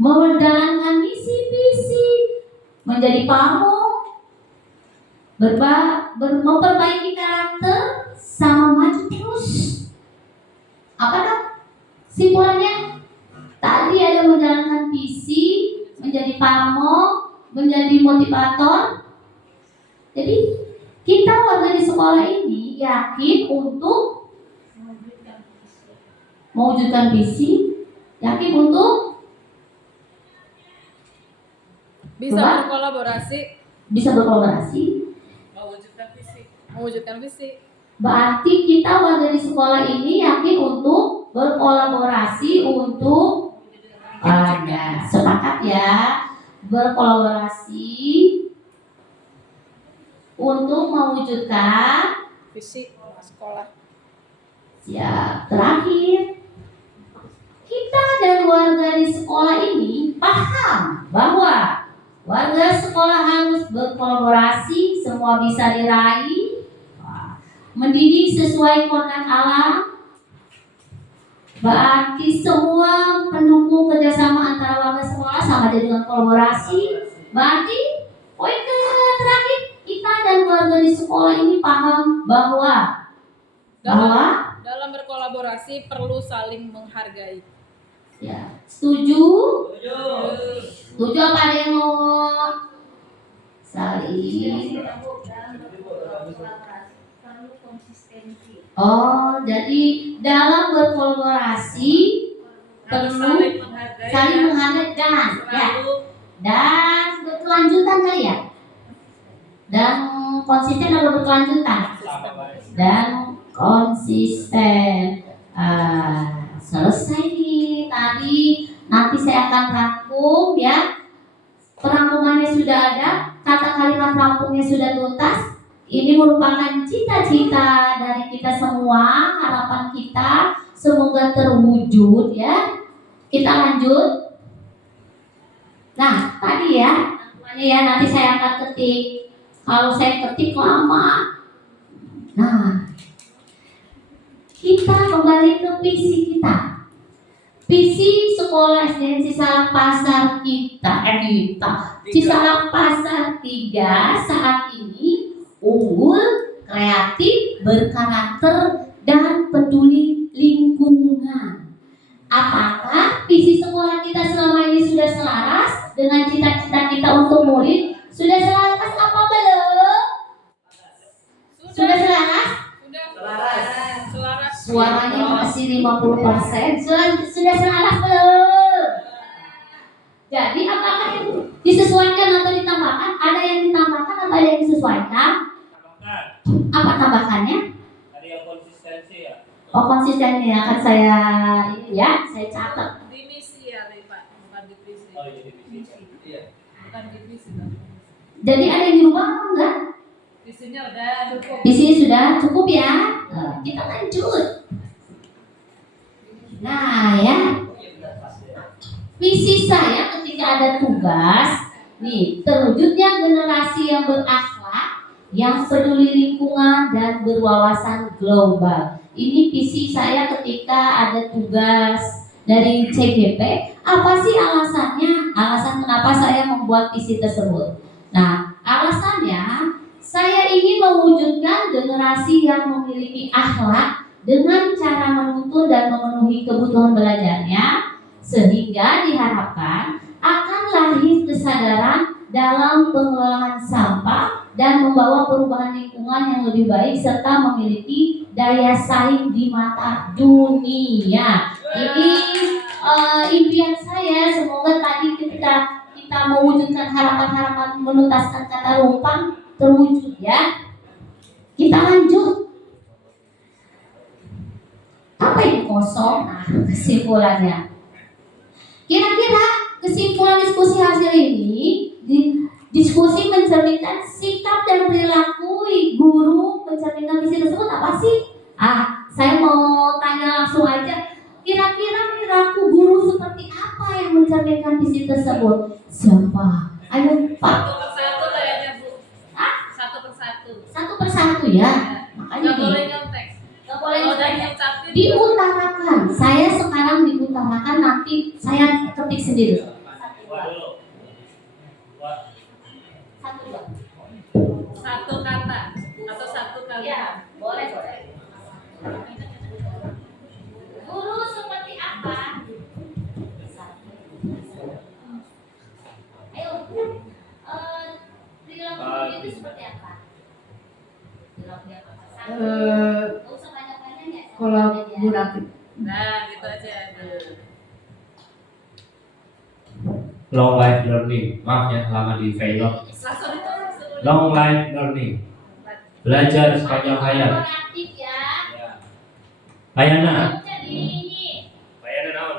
menjalankan misi-misi, menjadi pamong, memperbaiki karakter, sama maju terus. Apa dong simpulannya? Tadi ada menjalankan visi, menjadi pamong, menjadi motivator. Jadi kita warga di sekolah ini yakin untuk mewujudkan visi, yakin untuk bisa berkolaborasi, mewujudkan visi. Berarti kita warga di sekolah ini yakin untuk berkolaborasi untuk sepakat ya, berkolaborasi untuk mewujudkan visi sekolah. Ya, terakhir, kita dan warga di sekolah ini paham bahwa warga sekolah harus berkolaborasi, semua bisa diraih. Mendidik sesuai kodrat alam, berarti semua pendukung kerjasama antara warga sekolah sama dengan kolaborasi. Berarti poin terakhir, kita dan warga di sekolah ini paham bahwa dalam berkolaborasi perlu saling menghargai. Ya, setuju? Setuju apa ada yang mau saling? Oh, jadi dalam berkolaborasi perlu saling menghargai dan berkelanjutan kali ya, dan konsisten atau berkelanjutan dan konsisten. konsisten. Selesai nih tadi. Nanti saya akan rangkum ya. Perangkumannya sudah ada, kata kalimat rampungnya sudah tuntas. Ini merupakan cita-cita dari kita semua, harapan kita semoga terwujud ya. Kita lanjut. Nah, tadi ya, namanya ya nanti saya akan ketik. Kalau saya ketik lama. Nah, kita kembali ke visi kita. Visi sekolah SDN Cisalak Pasar Cisalak Pasar 3 saat ini unggul, kreatif, berkarakter, dan peduli lingkungan. Apakah visi sekolah kita selama ini sudah selaras dengan cita-cita kita untuk murid? Sudah selaras apa belum? Sudah selaras? Selaras. Suaranya masih 50%. Sudah selaras belum? Jadi apakah yang disesuaikan atau ditambahkan? Ada yang ditambahkan atau ada yang disesuaikan? Apa tambahannya? Ada yang konsistensi ya. Oh, konsistensi akan saya ini ya, saya catat. Divisi ya, Pak, bukan divisi. Oh iya divisi. Iya. Bukan divisi, tapi Jadi ada yang dirubah atau enggak? visinya udah cukup. Visinya sudah cukup ya. Kita lanjut. Nah ya, visi saya ketika ada tugas nih, terwujudnya generasi yang berakhlak, yang peduli lingkungan dan berwawasan global. Ini visi saya ketika ada tugas dari CGP. Apa sih alasannya? Alasan kenapa saya membuat visi tersebut? Nah, alasannya saya ingin mewujudkan generasi yang memiliki akhlak dengan cara menuntun dan memenuhi kebutuhan belajarnya, sehingga diharapkan akan lahir kesadaran dalam pengelolaan sampah dan membawa perubahan lingkungan yang lebih baik serta memiliki daya saing di mata dunia. Ini impian saya, semoga tadi ketika kita mewujudkan harapan-harapan menuntaskan kata rumpang terwujud ya. Kita lanjut. Apa yang kosong? Nah, kesimpulannya. Kira-kira kesimpulan diskusi hasil ini, diskusi mencerminkan sikap dan perilaku guru mencerminkan visi tersebut apa sih? Saya mau tanya langsung aja. Kira-kira perilaku guru seperti apa yang mencerminkan visi tersebut? Siapa? Ayo Pak. Satu kayaknya Bu. Satu persatu ya. Makanya Nggak boleh nyontek. nggak boleh Kalau udah nyontek. diucapin, Diutarakan. Saya sekarang diutarakan, nanti saya ketik sendiri. Satu dua. satu kata atau satu kalimat. Ya, boleh. Guru seperti apa? Ayo. Perilaku guru itu seperti apa? Perilaku apa? Satu. Nggak usah banyak-banyak ya. Kolaboratif. Nah, gitu aja. Long life learning. Maaf ya lama di fail. Langsung itu langsung. Long life learning. Belajar sepanjang hayat. Kolaboratif ya. Ayana. Jadi ini. Ayana naon?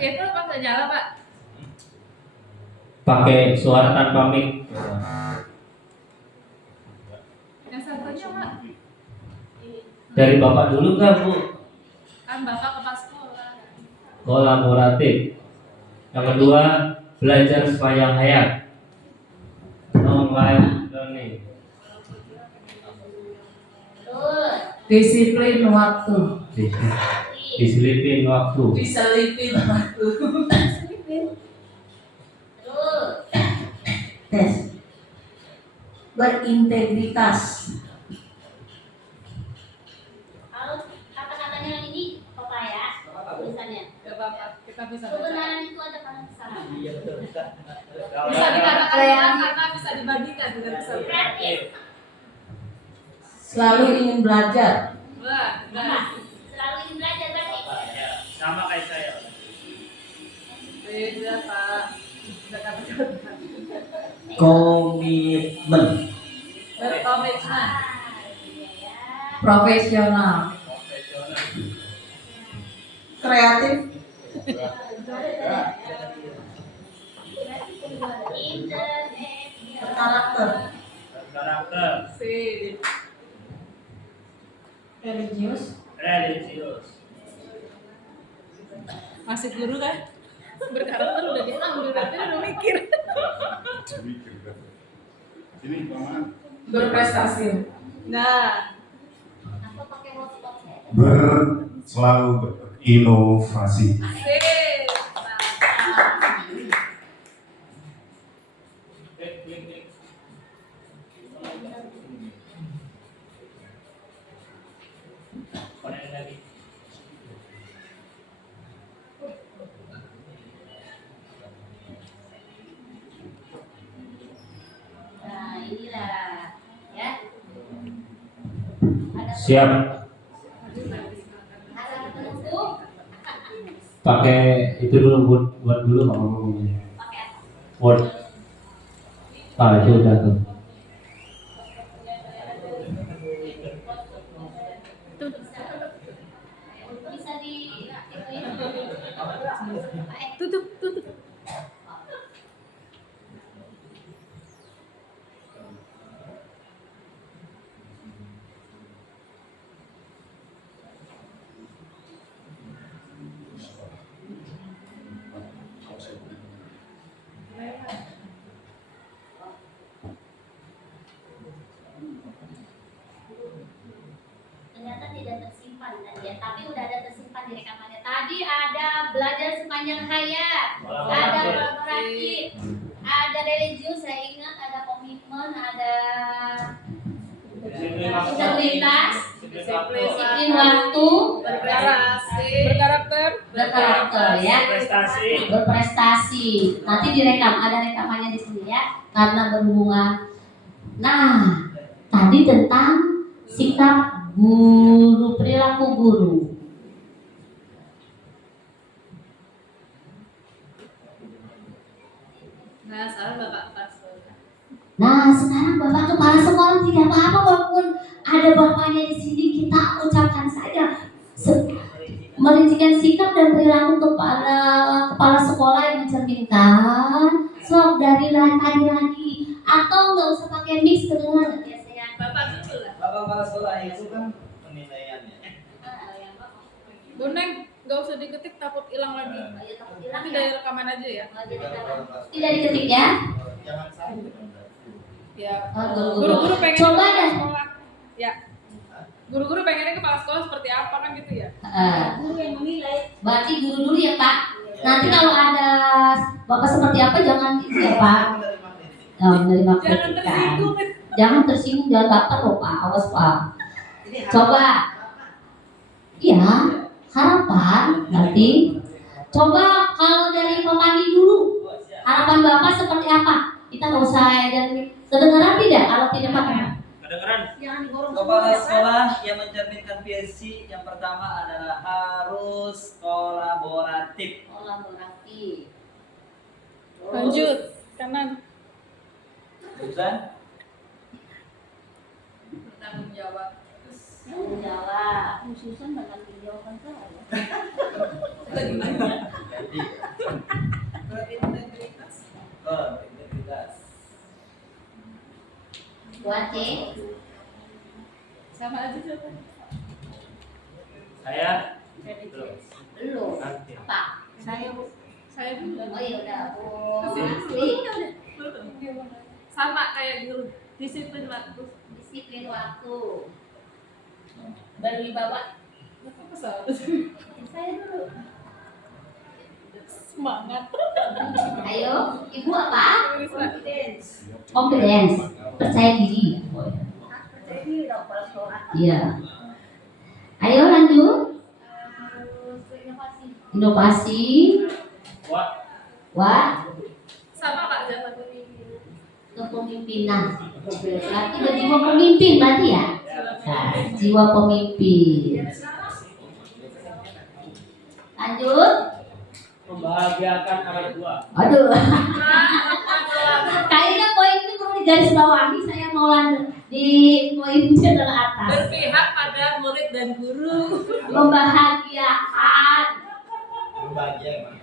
Itu pas nyala, Pak. Pakai suara tanpa mic. Yang satunya, Pak. Dari Bapak dulu kan Bu? Kan Bapak kepala sekolah. Kolaboratif. Yang kedua, belajar sepanjang hayat. Long life learning. Terus. Disiplin waktu. Diselipin waktu. Diselipin waktu. Terus. Tes. Berintegritas. Kalau kata-katanya yang ini apa ya? Tulisannya. Ya, Bapak, kita bisa baca. Kebenaran itu ada pada kesalahan. Bisa dikatakan karena bisa dibandingkan dengan kesalahan. Kreatif. Selalu ingin belajar. Wah, nah. Selalu ingin belajar berarti. Sama kayak saya. Beda, Pak. Udah kata-kata. Komitmen. Berkomitmen. Profesional. Kreatif. Karakter. Sip. Religius. Masih guru kan? Berkarakter udah diambil, berarti udah mikir. Sini, Bang. Berprestasi. Nah, Selalu berinovasi. sip. Nah, inilah ya. Siap. Ada penentu. Pakai itu dulu buat dulu Pak ngomongnya. Pakai Word. Itu udah tuh. bisa di Tutup. ternyata tidak tersimpan tadi ya, tapi udah ada tersimpan di rekamannya. Tadi ada belajar sepanjang hayat, ada kolaboratif, ada religius, saya ingat ada komitmen, ada integritas, disiplin waktu, berkarakter ya, berprestasi. Nanti direkam, ada rekamannya di sini ya, karena berhubungan. Nah, tadi tentang sikap guru, perilaku guru. Nah, sekarang Bapak kepala sekolah. Nah, sekarang Bapak kepala sekolah tidak apa-apa walaupun ada bapaknya di sini, kita ucapkan saja merincikan sikap dan perilaku kepala sekolah yang mencerminkan. Sok dari tadi lagi, atau nggak usah pakai mix, kedengaran nggak ya saya? Bapak dulu lah. Bapak kepala sekolah itu kan penilaiannya. Boneng, nggak usah diketik, takut hilang lagi. Ayo, takut hilang Ini ya. dari rekaman aja ya. Tidak diketik ya. Jangan sampai. Ya. Guru-guru. Guru-guru pengen Coba kepala deh. sekolah. Ya. Guru-guru pengennya kepala sekolah seperti apa kan gitu ya? Guru yang menilai. Berarti guru dulu ya Pak. Nanti kalau ada Bapak seperti apa jangan itu ya Pak. Menerima Jangan kritikan. tersinggung. Jangan tersinggung, jangan baper loh Pak. Awas Pak. Coba. Iya, harapan nanti. Coba kalau dari Pak Pandi dulu, harapan Bapak seperti apa? Kita nggak usah dan kedengaran tidak kalau tidak pakai. Kepala sekolah yang mencerminkan visi yang pertama adalah harus kolaboratif. Kolaboratif. Lanjut. Kanan. Bukan? Bertanggung jawab. Tanggung jawab. Susan dengan jawaban saya. Berintegritas. Buat C. Sama aja siapa? Saya Belum. Apa? Saya dulu. Oh iya udah. Sama kayak guru. Disiplin waktu. Disiplin waktu. Baru dibawa. Saya dulu. Semangat. Ayo, Ibu apa? Confidence. Confidence. Percaya diri. Iya. Ayo lanjut. Inovasi. Wah. Sama Pak jangan Kepemimpinan. Berarti berjiwa pemimpin berarti ya. Nah, jiwa pemimpin. Lanjut. membahagiakan orang tua. Aduh. Kayaknya poin ini perlu di garis bawahi, saya mau di poin C ke atas. Berpihak pada murid dan guru. Membahagiakan. Berbahagia emang.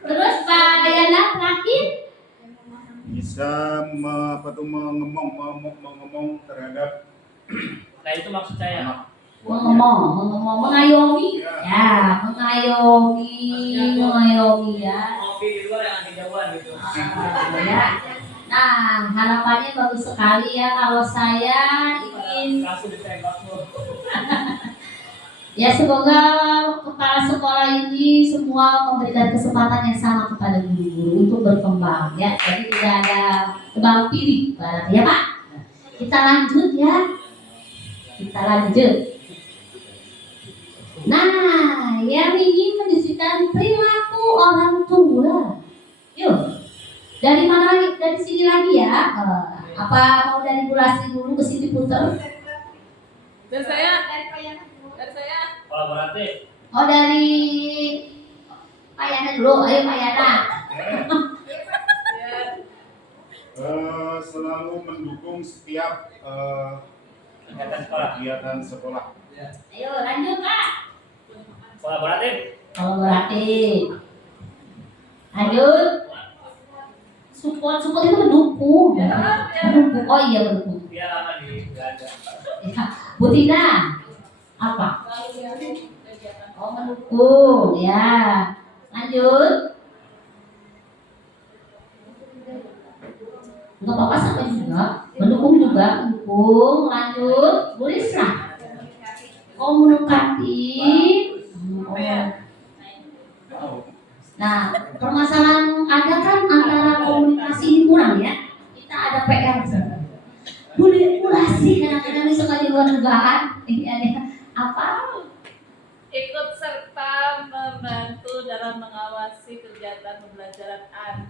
Terus Pak Yana terakhir. Bisa mengemong terhadap Nah itu maksud saya. Mengayomi ya, mengayomi ya. Ngopi di luar yang kejauhan gitu. Ya. Nah, harapannya bagus sekali ya kalau saya ingin Langsung ditembak lu. ya semoga kepala sekolah ini semua memberikan kesempatan yang sama kepada guru-guru untuk berkembang ya. Jadi tidak ada tebang pilih ya Pak. Kita lanjut ya. Kita lanjut. Nah, yang ini mendiskusikan perilaku orang tua. Yuk, dari mana lagi? Dari sini lagi ya. Apa mau dari Bulasi dulu ke sini putar? Dan saya Kolaboratif. Oh dari Pak Yana dulu. Ayo Pak Yana. selalu mendukung setiap kegiatan sekolah. Ayo lanjut Pak. Kolaboratif. Kolaboratif. Lanjut. Support itu mendukung. Mendukung. Oh iya mendukung. Biar lama di ada. Ya. Bu Tina, apa? Oh mendukung ya. Lanjut. Nggak apa-apa sampai juga. Mendukung juga. Mendukung. Lanjut. Bu Risma. Komunikatif. Nah, permasalahan ada kan antara komunikasi ini kurang ya. Kita ada PR. Bulasi kadang-kadang suka di luar dugaan. Ini ada apa? ikut serta membantu dalam mengawasi kegiatan pembelajaran anak.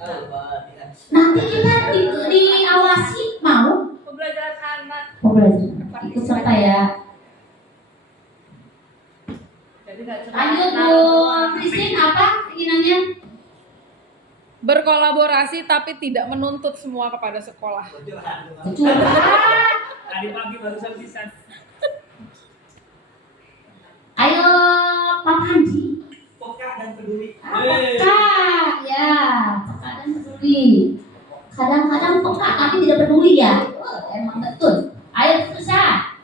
Nanti kita diawasi mau? Pembelajaran anak. Ikut serta ya. Jadi nggak cuma Lanjut Bu Christine, apa keinginannya? berkolaborasi tapi tidak menuntut semua kepada sekolah. Tadi pagi barusan bisa. Ayo Pak Panji. Peka dan peduli. Peka, ya, peka dan peduli. Kadang-kadang peka tapi tidak peduli ya. Emang betul. Ayo susah.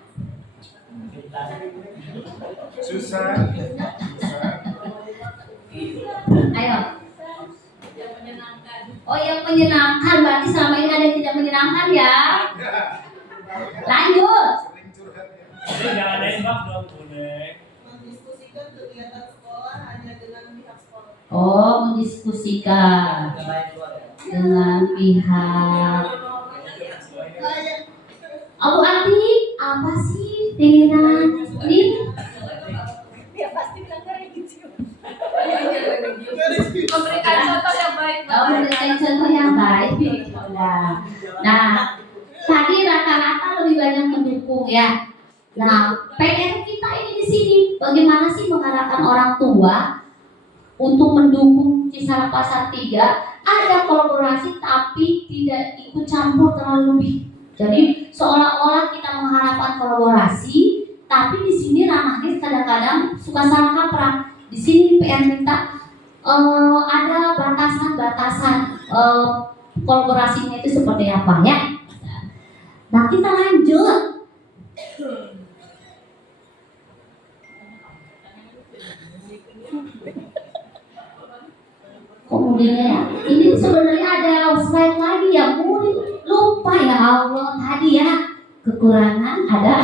Susah. Ayo. Oh yang menyenangkan, berarti selama ini ada yang tidak menyenangkan ya. Lanjut. Jadi jangan nembak dong, Bune. Mendiskusikan kegiatan sekolah hanya dengan pihak sekolah. Oh, mendiskusikan dengan pihak. Abu Ati, apa sih keinginan ini? Dia pasti bilang religius. Memberikan contoh yang baik. Oh, memberikan contoh yang baik. Nah, tadi rata-rata lebih banyak mendukung ya. Nah, PR kita ini di sini, bagaimana sih mengarahkan orang tua untuk mendukung Cisalak Pasar 3? Ada kolaborasi tapi tidak ikut campur terlalu lebih. Jadi seolah-olah kita mengharapkan kolaborasi, tapi di sini ranahnya kadang-kadang suka salah kaprah. Di sini PR minta ada batasan-batasan kolaborasinya itu seperti apa ya. Nah kita lanjut. Kemudian ya, ini sebenarnya ada slide lagi ya, murid lupa ya Allah tadi ya, kekurangan ada,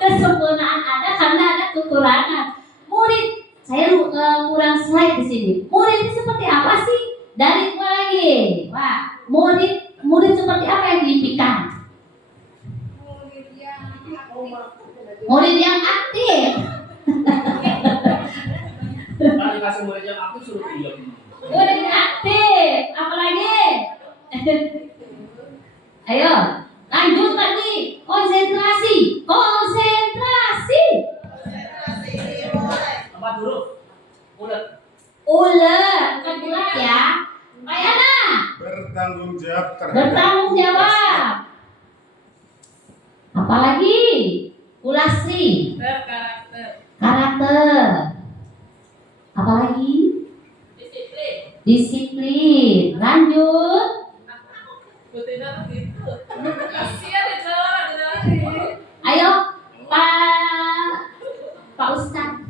kesempurnaan ada karena ada kekurangan. Murid, saya kurang slide di sini. Murid itu seperti apa sih? Dari gua lagi, wah, murid seperti apa yang diimpikan? Murid yang aktif. Kalau dikasih murid yang aku suruh diam. Murid aktif, apalagi? Ayo, lanjut lagi. Konsentrasi. Tempat huruf. Ulet. Ulet, bukan bulat ya. Bayana. bertanggung jawab terhadap Bertanggung jawab. Apalagi? Kulasi. Berkarakter. Karakter. Apalagi? Disiplin. Disiplin. Lanjut. Betina gitu. Kasihan itu. Ayo, Pak Ustadz.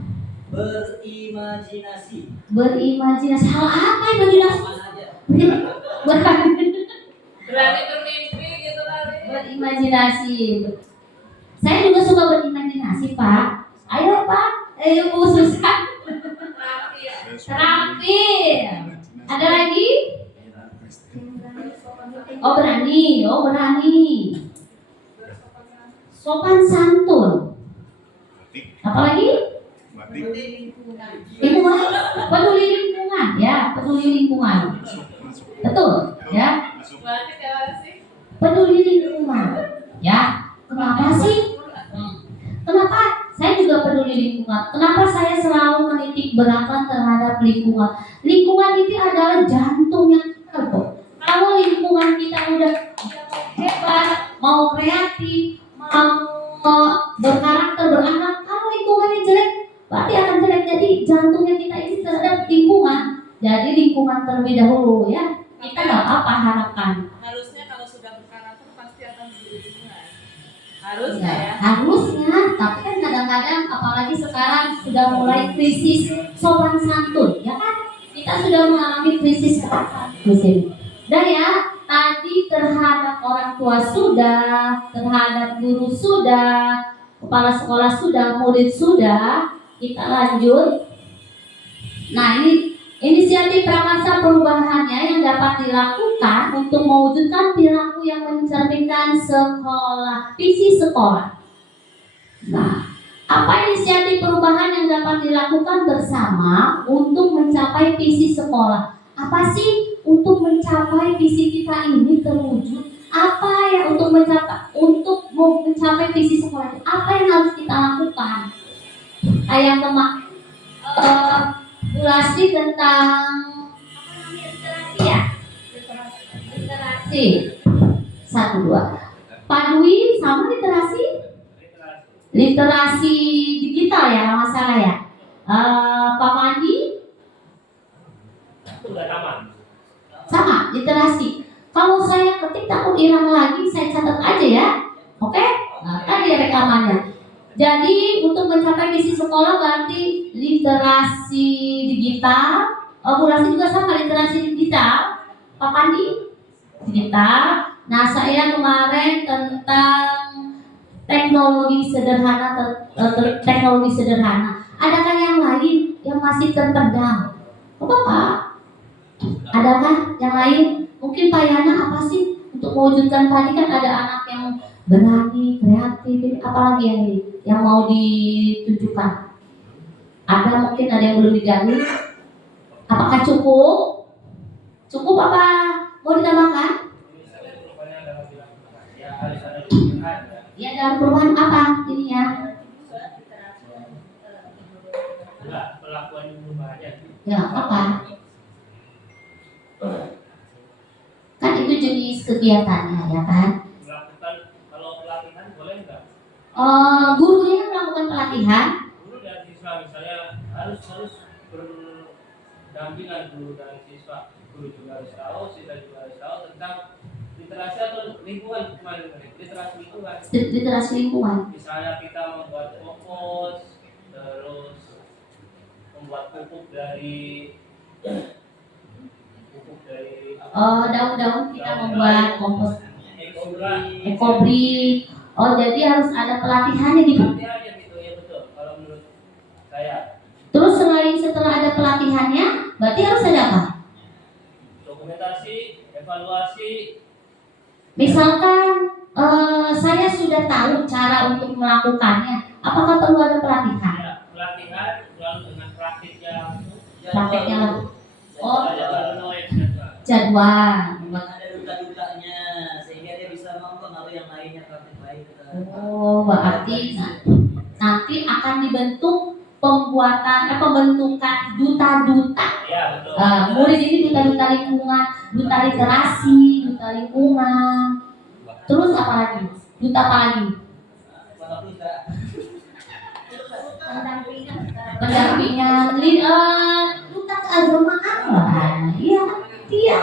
Berimajinasi. Berimajinasi. Hal apa imajinasi? Mana aja. Berani bermimpi gitu kali. Berimajinasi. Saya juga suka berimajinasi, Pak. Ayo, Pak. Ayo, Bu Susan. Rapi ya. Terampil. Ada lagi? Oh, berani. Oh, berani. Sopan santun. Apalagi? Lingkungan. Peduli lingkungan, ya. Peduli lingkungan. Betul, ya. Berarti kayak sih. Peduli lingkungan, ya. Kenapa sih? Kenapa saya juga peduli lingkungan? Kenapa saya selalu menitik beratkan terhadap lingkungan? Lingkungan itu adalah jantungnya kita, kok. Kalau lingkungan kita udah hebat, mau kreatif, mau berkarakter, berakhlak, kalau lingkungannya jelek, berarti akan jelek. Jadi jantungnya kita ini terhadap lingkungan. Jadi lingkungan terlebih dahulu, ya. Kita nggak apa-apa harapkan. Harusnya kalau sudah berkarakter pasti akan menjadi lingkungan. Harusnya ya. Harusnya, tapi kan kadang-kadang apalagi sekarang sudah mulai krisis sopan santun, ya kan? Kita sudah mengalami krisis sopan santun. Dan ya, tadi terhadap orang tua sudah, terhadap guru sudah, kepala sekolah sudah, murid sudah, kita lanjut. Nah, ini inisiatif prakarsa perubahannya yang dapat dilakukan untuk mewujudkan perilaku yang mencerminkan sekolah, visi sekolah. Nah, apa inisiatif perubahan yang dapat dilakukan bersama untuk mencapai visi sekolah? Apa sih untuk mencapai visi kita ini terwujud? Apa ya untuk mencapai visi sekolah? Apa yang harus kita lakukan? Ayah literasi tentang literasi ya, literasi 1, 2. Pak Dwi sama literasi digital ya, kalau nggak salah ya. Pak Mandi sama literasi. Kalau saya ketik takut hilang lagi, saya catat aja ya. Oke? Nah, tadi rekamannya. Jadi untuk mencapai visi sekolah berarti literasi digital, populasi juga sama literasi digital. Pak Pandi digital. Nah, saya kemarin tentang teknologi sederhana, teknologi sederhana. Adakah yang lain yang masih terpendam? Apa Pak? Adakah yang lain? Mungkin Pak Yana apa sih untuk mewujudkan tadi kan ada anak yang berani, kreatif, apalagi yang mau ditunjukkan? Ada mungkin ada yang belum digali. Apakah cukup? Cukup apa? Mau ditambahkan? Ya dalam perubahan apa ini ya? Ya apa? Kan itu jenis kegiatannya ya kan? Kalau pelatihan boleh nggak? Gurunya melakukan pelatihan. Guru dan siswa misalnya harus berdampingan guru dan siswa. Guru juga harus tahu, siswa juga harus tahu tentang literasi atau lingkungan kemarin. Literasi lingkungan. Literasi lingkungan. Misalnya kita membuat kompos, terus membuat pupuk dari daun-daun kita membuat kompos ekobri. ekobri. Oh, jadi harus ada pelatihannya gitu. Pelatihannya gitu ya, betul. Kalau menurut saya. Terus setelah ada pelatihannya, berarti harus ada apa? Dokumentasi, evaluasi. Misalkan saya sudah tahu cara untuk melakukannya, apakah perlu ada pelatihan? Ya, pelatihan lalu dengan praktiknya. Prakteknya lah. Oh, Jadwal. jadwal. Ada duta-dutanya sehingga dia bisa mempengaruhi yang lainnya praktik baik. Oh, berarti nanti akan dibentuk pembentukan duta-duta. Ya, betul. Murid ini duta-duta lingkungan, duta literasi, duta lingkungan. Terus apa lagi? Duta apa lagi? Pendampingan, duta keagamaan lah. Iya,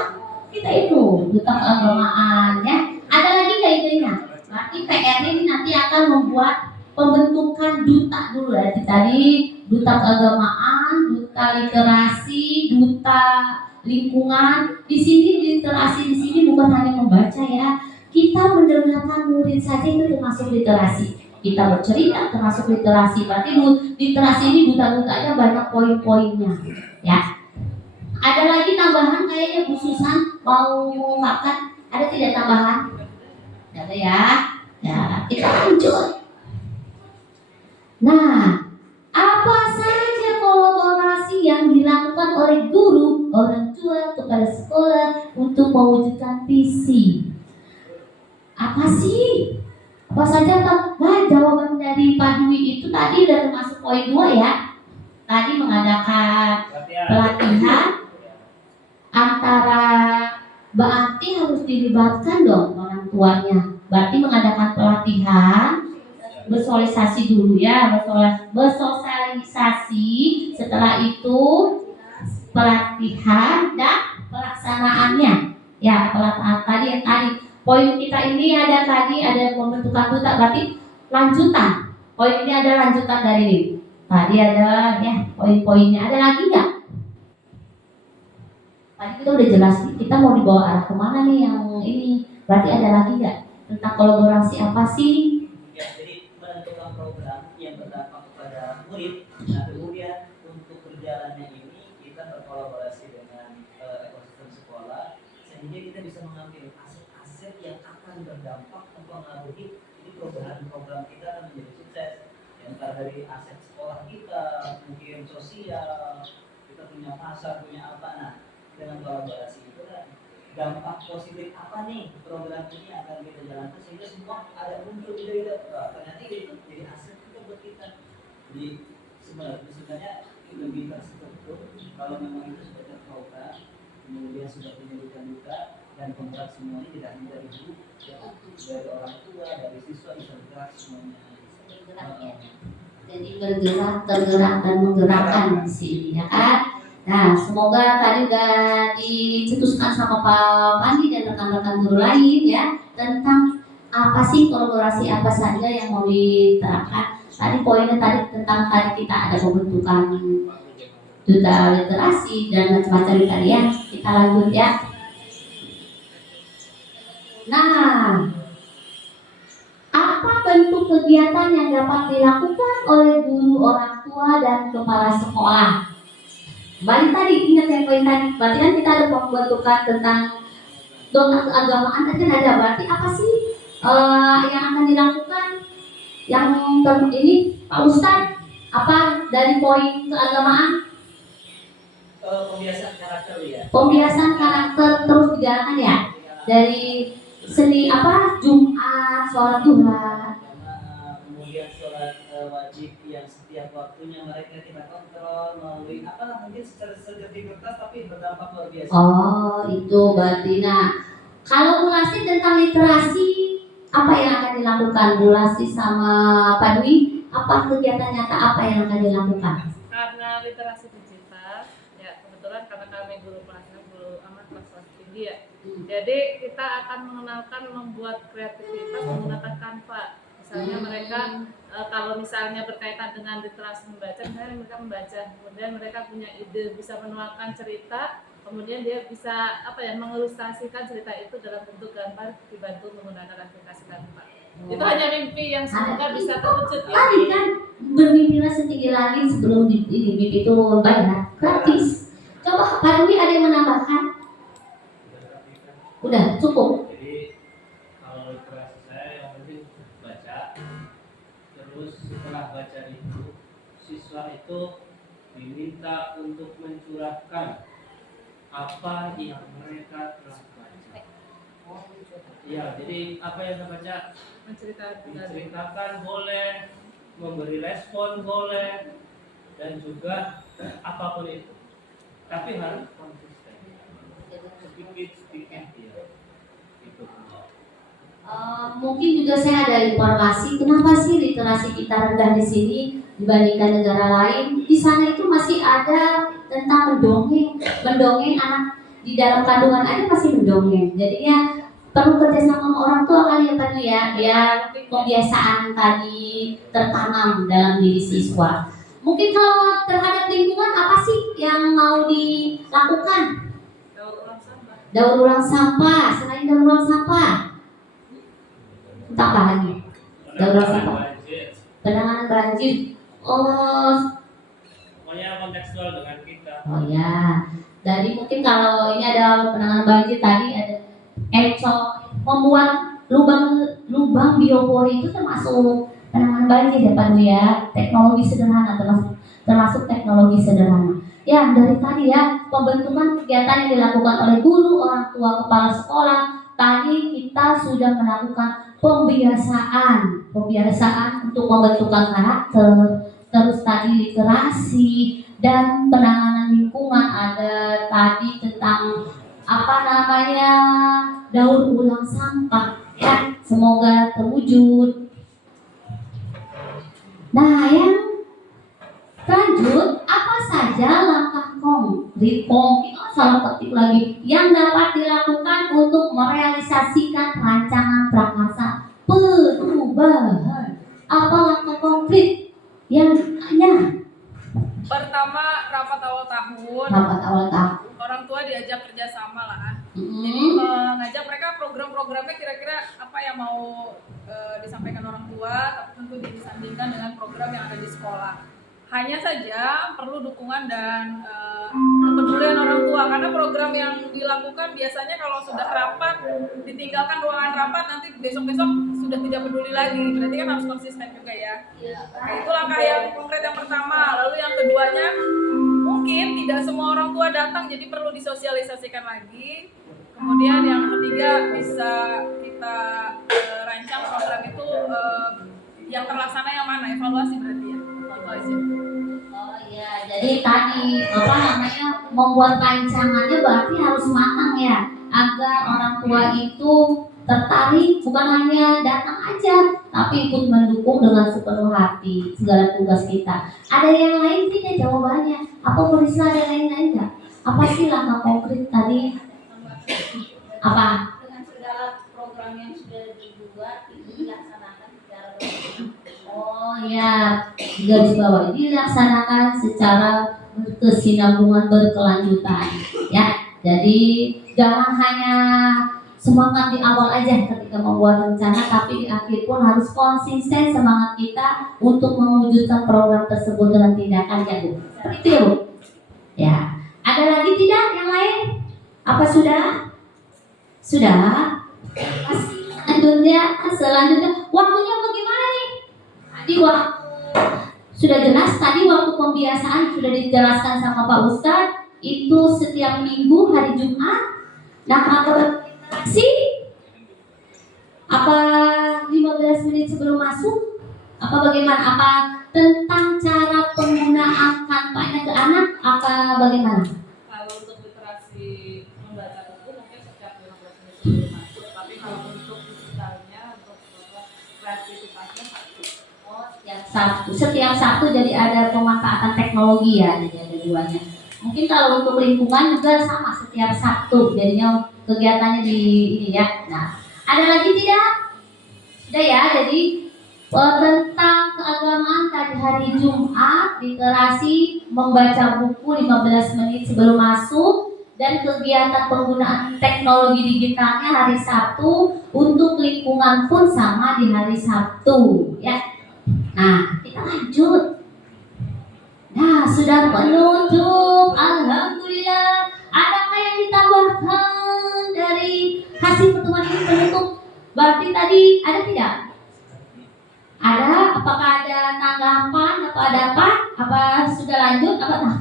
kita itu duta keagamaan ya. Ada lagi nggak idenya? Berarti PR ini nanti akan membuat pembentukan duta dulu ya. Tadi duta keagamaan, duta literasi, duta lingkungan. Di sini literasi di sini bukan hanya membaca ya. Kita mendengarkan murid saja itu termasuk literasi. Kita bercerita termasuk literasi. Berarti literasi ini duta-dutanya banyak poin-poinnya ya. Ada lagi tambahan kayaknya Bu Susan mau makan? Ada tidak tambahan? Ada ya. Ya, kita lanjut. Nah, apa saja kolaborasi yang dilakukan oleh guru, orang tua kepada sekolah untuk mewujudkan visi? Apa sih? Apa saja Pak? Nah, jawaban dari Pak Dwi itu tadi udah termasuk poin 2 ya. Tadi mengadakan pelatihan antara berarti harus dilibatkan dong orang tuanya. Berarti mengadakan pelatihan, bersosialisasi dulu ya, bersosialisasi. Setelah itu pelatihan dan pelaksanaannya. Ya, pelatihan tadi poin kita ini ada pembentukan duta, berarti lanjutan. Poin ini ada lanjutan dari tadi ada ya poin-poinnya. Ada lagi nggak? Tadi kita udah jelas kita mau dibawa arah kemana nih yang ini. Berarti ada lagi nggak tentang kolaborasi apa sih? Ya, jadi menentukan program yang berdampak kepada murid. Nah, kemudian untuk berjalannya ini kita berkolaborasi dengan ekosistem sekolah sehingga kita bisa mengambil aset-aset yang akan berdampak mempengaruhi ini program kita akan menjadi sukses. Yang dari aset sekolah kita, mungkin sosial, kita punya pasar, punya apa. Nah, dengan kolaborasi itu kan dampak positif apa nih program ini akan kita jalankan sehingga semua ada muncul ide-ide ternyata itu jadi aset juga buat kita. Jadi sebenarnya lebih terstruktur kalau memang itu sudah terprogram, kemudian sudah punya duta dan kontrak semuanya tidak hanya dari guru, dari orang tua, dari siswa bisa bergerak semuanya. Jadi bergerak, tergerak dan menggerakkan di sini ya kan. Nah, semoga tadi udah dicetuskan sama Pak Pandi dan rekan-rekan guru lain ya tentang apa sih kolaborasi apa saja yang mau diterapkan. Tadi poinnya tentang kita ada pembentukan duta literasi dan macam-macam tadi ya. Kita lanjut ya. Nah, apa bentuk kegiatan yang dapat dilakukan oleh guru, orang tua dan kepala sekolah? Balik tadi, ingat yang poin tadi. Berarti kan kita ada pembentukan tentang dongeng keagamaan tadi kan ada. Berarti apa sih yang akan dilakukan? Yang ini Pak Ustadz, apa dari poin keagamaan? Pembiasaan karakter ya. Pembiasaan karakter terus dijalankan ya. Dari seni apa? Jumat, sholat duha. Kemudian sholat wajib yang setiap waktunya mereka kita kontrol melalui apalah mungkin seperti kertas tapi berdampak luar biasa. Oh itu berarti. Nah kalau mulasi tentang literasi apa yang akan dilakukan mulasi sama Pak Dwi? Apa kegiatan nyata apa yang akan dilakukan? Karena literasi digital ya kebetulan karena kami guru pelajaran guru amat kelas tinggi ya. Jadi kita akan mengenalkan membuat kreativitas menggunakan Canva. Misalnya mereka kalau misalnya berkaitan dengan literasi membaca, misalnya mereka membaca, kemudian mereka punya ide bisa menuangkan cerita, kemudian dia bisa mengilustrasikan cerita itu dalam bentuk gambar dibantu menggunakan aplikasi Canva. Itu hanya mimpi yang semoga bisa terwujud ya. Tadi kan bermimpilah setinggi langit sebelum ini mimpi itu banyak gratis. Coba Pak Dwi ada yang menambahkan? Udah cukup. Setelah baca itu, siswa itu diminta untuk mencurahkan apa yang mereka telah baca. Ya, jadi apa yang kita baca menceritakan boleh, memberi respon boleh, dan juga apapun itu, tapi harus konsisten, sedikit ya itu. Mungkin juga saya ada informasi kenapa sih literasi kita rendah di sini dibandingkan negara lain. Di sana itu masih ada tentang mendongeng anak di dalam kandungan aja masih mendongeng. Jadinya perlu kerjasama sama orang tua kali ya Pak ya, biar kebiasaan tadi tertanam dalam diri siswa. Mungkin kalau terhadap lingkungan apa sih yang mau dilakukan? Daur ulang sampah. Selain daur ulang sampah, entah apa lagi? Daur ulang sampah. Penanganan banjir. Oh, Pokoknya kontekstual dengan kita. oh ya. Jadi mungkin kalau ini ada penanganan banjir tadi ada membuat lubang biopori itu termasuk penanganan banjir ya Pak ya. Teknologi sederhana termasuk teknologi sederhana. Ya dari tadi ya pembentukan kegiatan yang dilakukan oleh guru, orang tua, kepala sekolah. Tadi kita sudah melakukan pembiasaan untuk pembentukan karakter, terus tadi literasi dan penanganan lingkungan. Ada tadi tentang daur ulang sampah ya, semoga terwujud. Nah yang lanjut, apa saja langkah konkret salah ketik lagi yang dapat dilakukan untuk merealisasikan rancangan prakarsa perubahan? Apa langkah konkret yang Pertama, rapat awal tahun. Orang tua diajak kerjasama lah. Jadi ngajak mereka program-programnya kira-kira apa yang mau disampaikan orang tua, tapi tentu disandingkan dengan program yang ada di sekolah. Hanya saja perlu dukungan dan kepedulian orang tua, karena program yang dilakukan biasanya kalau sudah rapat, ditinggalkan ruangan rapat, nanti besok-besok sudah tidak peduli lagi. Berarti kan harus konsisten juga ya. Nah, itu langkah yang konkret yang pertama. Lalu yang keduanya, mungkin tidak semua orang tua datang, jadi perlu disosialisasikan lagi. Kemudian yang ketiga, bisa kita rancang program itu yang terlaksana yang mana, evaluasi berarti ya. Itu aja. Oh iya, jadi tadi membuat rancangannya berarti harus matang ya, agar orang tua itu tertarik, bukan hanya datang aja, tapi ikut mendukung dengan sepenuh hati segala tugas kita. Ada yang lain tidak jawabannya? Apa Marissa ada yang lain nggak? Apa sih langkah konkret tadi? Apa? Dengan segala program yang sudah dibuat itu dilaksanakan secara berkesinambungan. Oh ya, garis bawah dilaksanakan secara berkesinambungan berkelanjutan ya. Jadi jangan hanya semangat di awal aja ketika membuat rencana, tapi di akhir pun harus konsisten semangat kita untuk mewujudkan program tersebut dengan tindakan ya Bu. Seperti itu ya Bu. Ya. Ada lagi tidak yang lain? Apa sudah? Sudah? Selanjutnya waktunya bagaimana nih? Tadi sudah jelas, tadi waktu pembiasaan sudah dijelaskan sama Pak Ustadz, itu setiap minggu hari Jumat. Nah, apa 15 menit sebelum masuk? Apa bagaimana? Apa tentang cara penggunaan kampanye ke anak? Apa bagaimana? Kalau untuk literasi membaca buku mungkin setiap 15 menit sebelum masuk, tapi kalau untuk digitalnya, untuk kreativitasnya setiap Sabtu jadi ada pemanfaatan teknologi ya, jadi ada duanya. Mungkin kalau untuk lingkungan juga sama, setiap Sabtu jadinya kegiatannya di ini ya. Nah, ada lagi tidak? Sudah ya, jadi tentang keagamaan tadi hari Jumat, literasi membaca buku 15 menit sebelum masuk, dan kegiatan penggunaan teknologi digitalnya hari Sabtu. Untuk lingkungan pun sama di hari Sabtu ya. Nah, kita lanjut. Nah, sudah penutup. Alhamdulillah. Adakah yang ditambahkan dari hasil pertemuan ini penutup? Berarti tadi ada tidak? Ada? Apakah ada tanggapan? Apa ada apa? Apa sudah lanjut? Apa tak?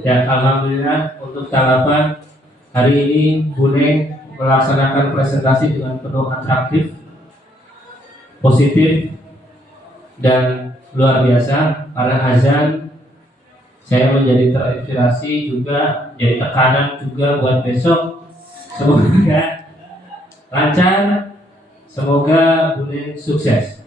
Ya, alhamdulillah untuk tanggapan hari ini Bu Neng melaksanakan presentasi dengan penuh atraktif, positif, dan luar biasa. Para azan saya menjadi terinspirasi juga, jadi tekanan juga buat besok. Semoga lancar, semoga Bunin sukses.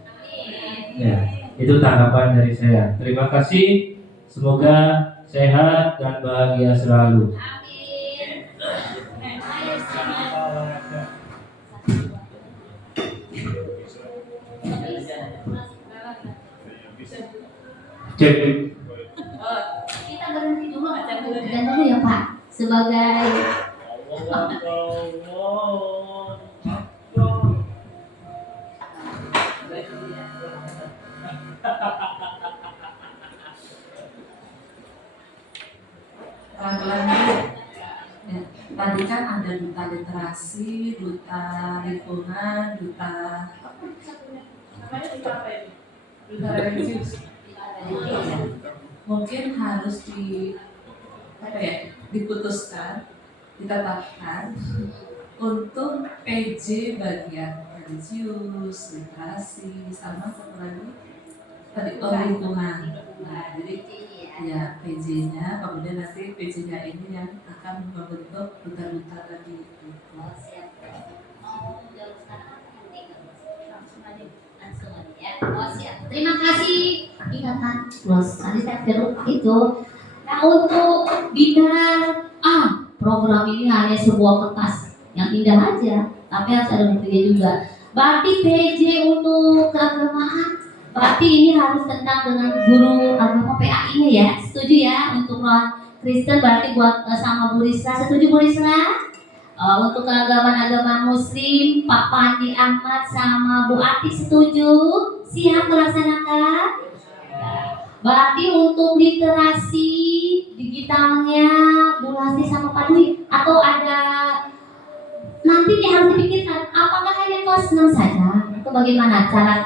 Ya, itu tanggapan dari saya. Terima kasih. Semoga sehat dan bahagia selalu. Cek. Kita berhenti dulu, dan dulu ya Pak, sebagai pelan-pelan dulu. Ya, tadi kan ada duta literasi, duta lingkungan, duta religius. Mungkin harus diputuskan, ditetapkan untuk PJ bagian religius, literasi, sama satu lagi tadi lingkungan. Nah, jadi ya PJ-nya, kemudian nanti PJ-nya ini yang akan membentuk duta-duta tadi. Terima kasih ikatan bos. Tadi saya itu. Nah, untuk bidang program ini hanya sebuah kertas yang indah aja, tapi harus ada buktinya juga. Berarti PJ untuk keagamaan, berarti ini harus tentang dengan guru agama PAI-nya ya. Setuju ya untuk non Kristen, berarti buat sama Bu Risla. Setuju Bu Risla? Untuk keagamaan-agama Muslim, Pak Pandi Ahmad sama Bu Ati setuju? Siap melaksanakan? Berarti untuk literasi digitalnya Bu Lasti sama Pak Dwi, atau ada nanti harus dipikirkan apakah hanya kelas 6 saja atau bagaimana cara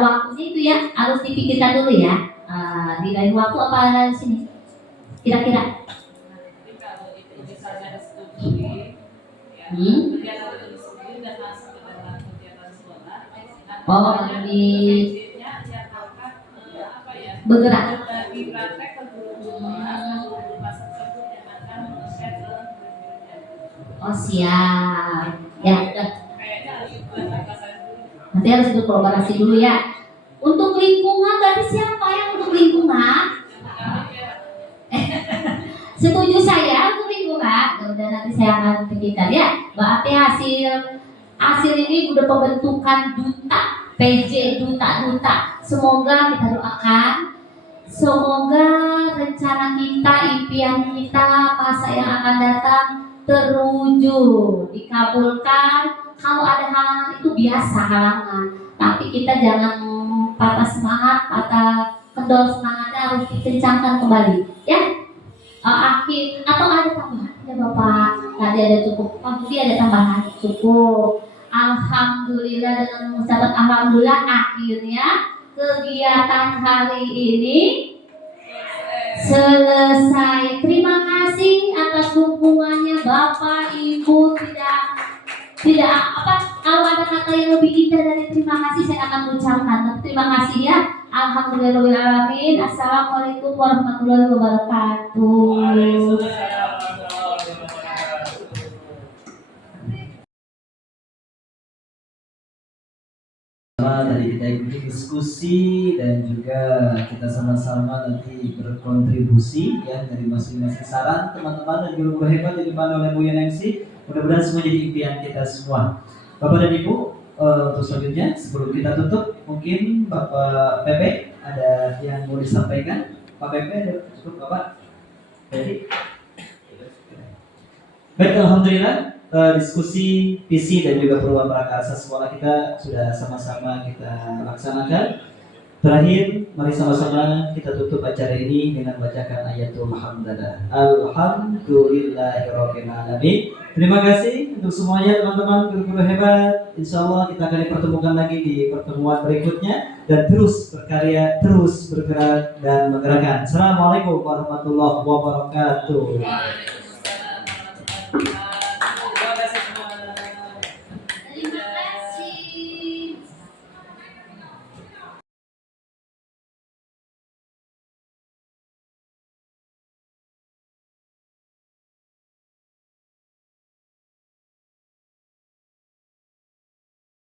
waktunya itu ya, harus dipikirkan dulu ya. Di lain waktu apa sini kira-kira? Oh, bergerak. Oh siap. Ya udah. Nanti harus berkolaborasi dulu ya. Untuk lingkungan berarti siapa yang untuk lingkungan? Setuju saya untuk lingkungan. Udah nanti saya akan pikirkan ya. Berarti hasil ini udah pembentukan duta PJ duta. Semoga kita doakan. Semoga rencana kita, impian kita masa yang akan datang terwujud, dikabulkan. Kalau ada halangan itu biasa halangan, tapi kita jangan patah semangat, patah kendor semangatnya harus dikencangkan kembali. Ya, akhir atau ada tambahan ya Bapak? Tadi ada cukup, Pak Budi ada tambahan cukup. Alhamdulillah, dengan mengucapkan alhamdulillah akhirnya kegiatan hari ini selesai. Terima kasih atas dukungannya Bapak Ibu. Tidak kalau ada kata yang lebih indah dari terima kasih saya akan ucapkan. Terima kasih ya. Alhamdulillahirobbilalamin. Assalamualaikum warahmatullahi wabarakatuh. Tadi kita ikuti diskusi dan juga kita sama-sama nanti berkontribusi ya dari masing-masing saran teman-teman dan guru-guru hebat yang dipandu oleh Bu Yanengsi. Mudah-mudahan semua jadi impian kita semua. Bapak dan Ibu, untuk selanjutnya sebelum kita tutup mungkin Bapak Pepe ada yang mau disampaikan. Pak Pepe ada cukup Bapak? Jadi baik, alhamdulillah. Diskusi visi dan juga perubahan prakarsa sekolah kita sudah sama-sama kita laksanakan. Terakhir, mari sama-sama kita tutup acara ini dengan bacakan ayatul hamdalah. Alhamdulillahirabbil alamin. Terima kasih untuk semuanya teman-teman guru-guru hebat. Insyaallah kita akan dipertemukan lagi di pertemuan berikutnya dan terus berkarya, terus bergerak dan menggerakkan. Assalamualaikum warahmatullahi wabarakatuh.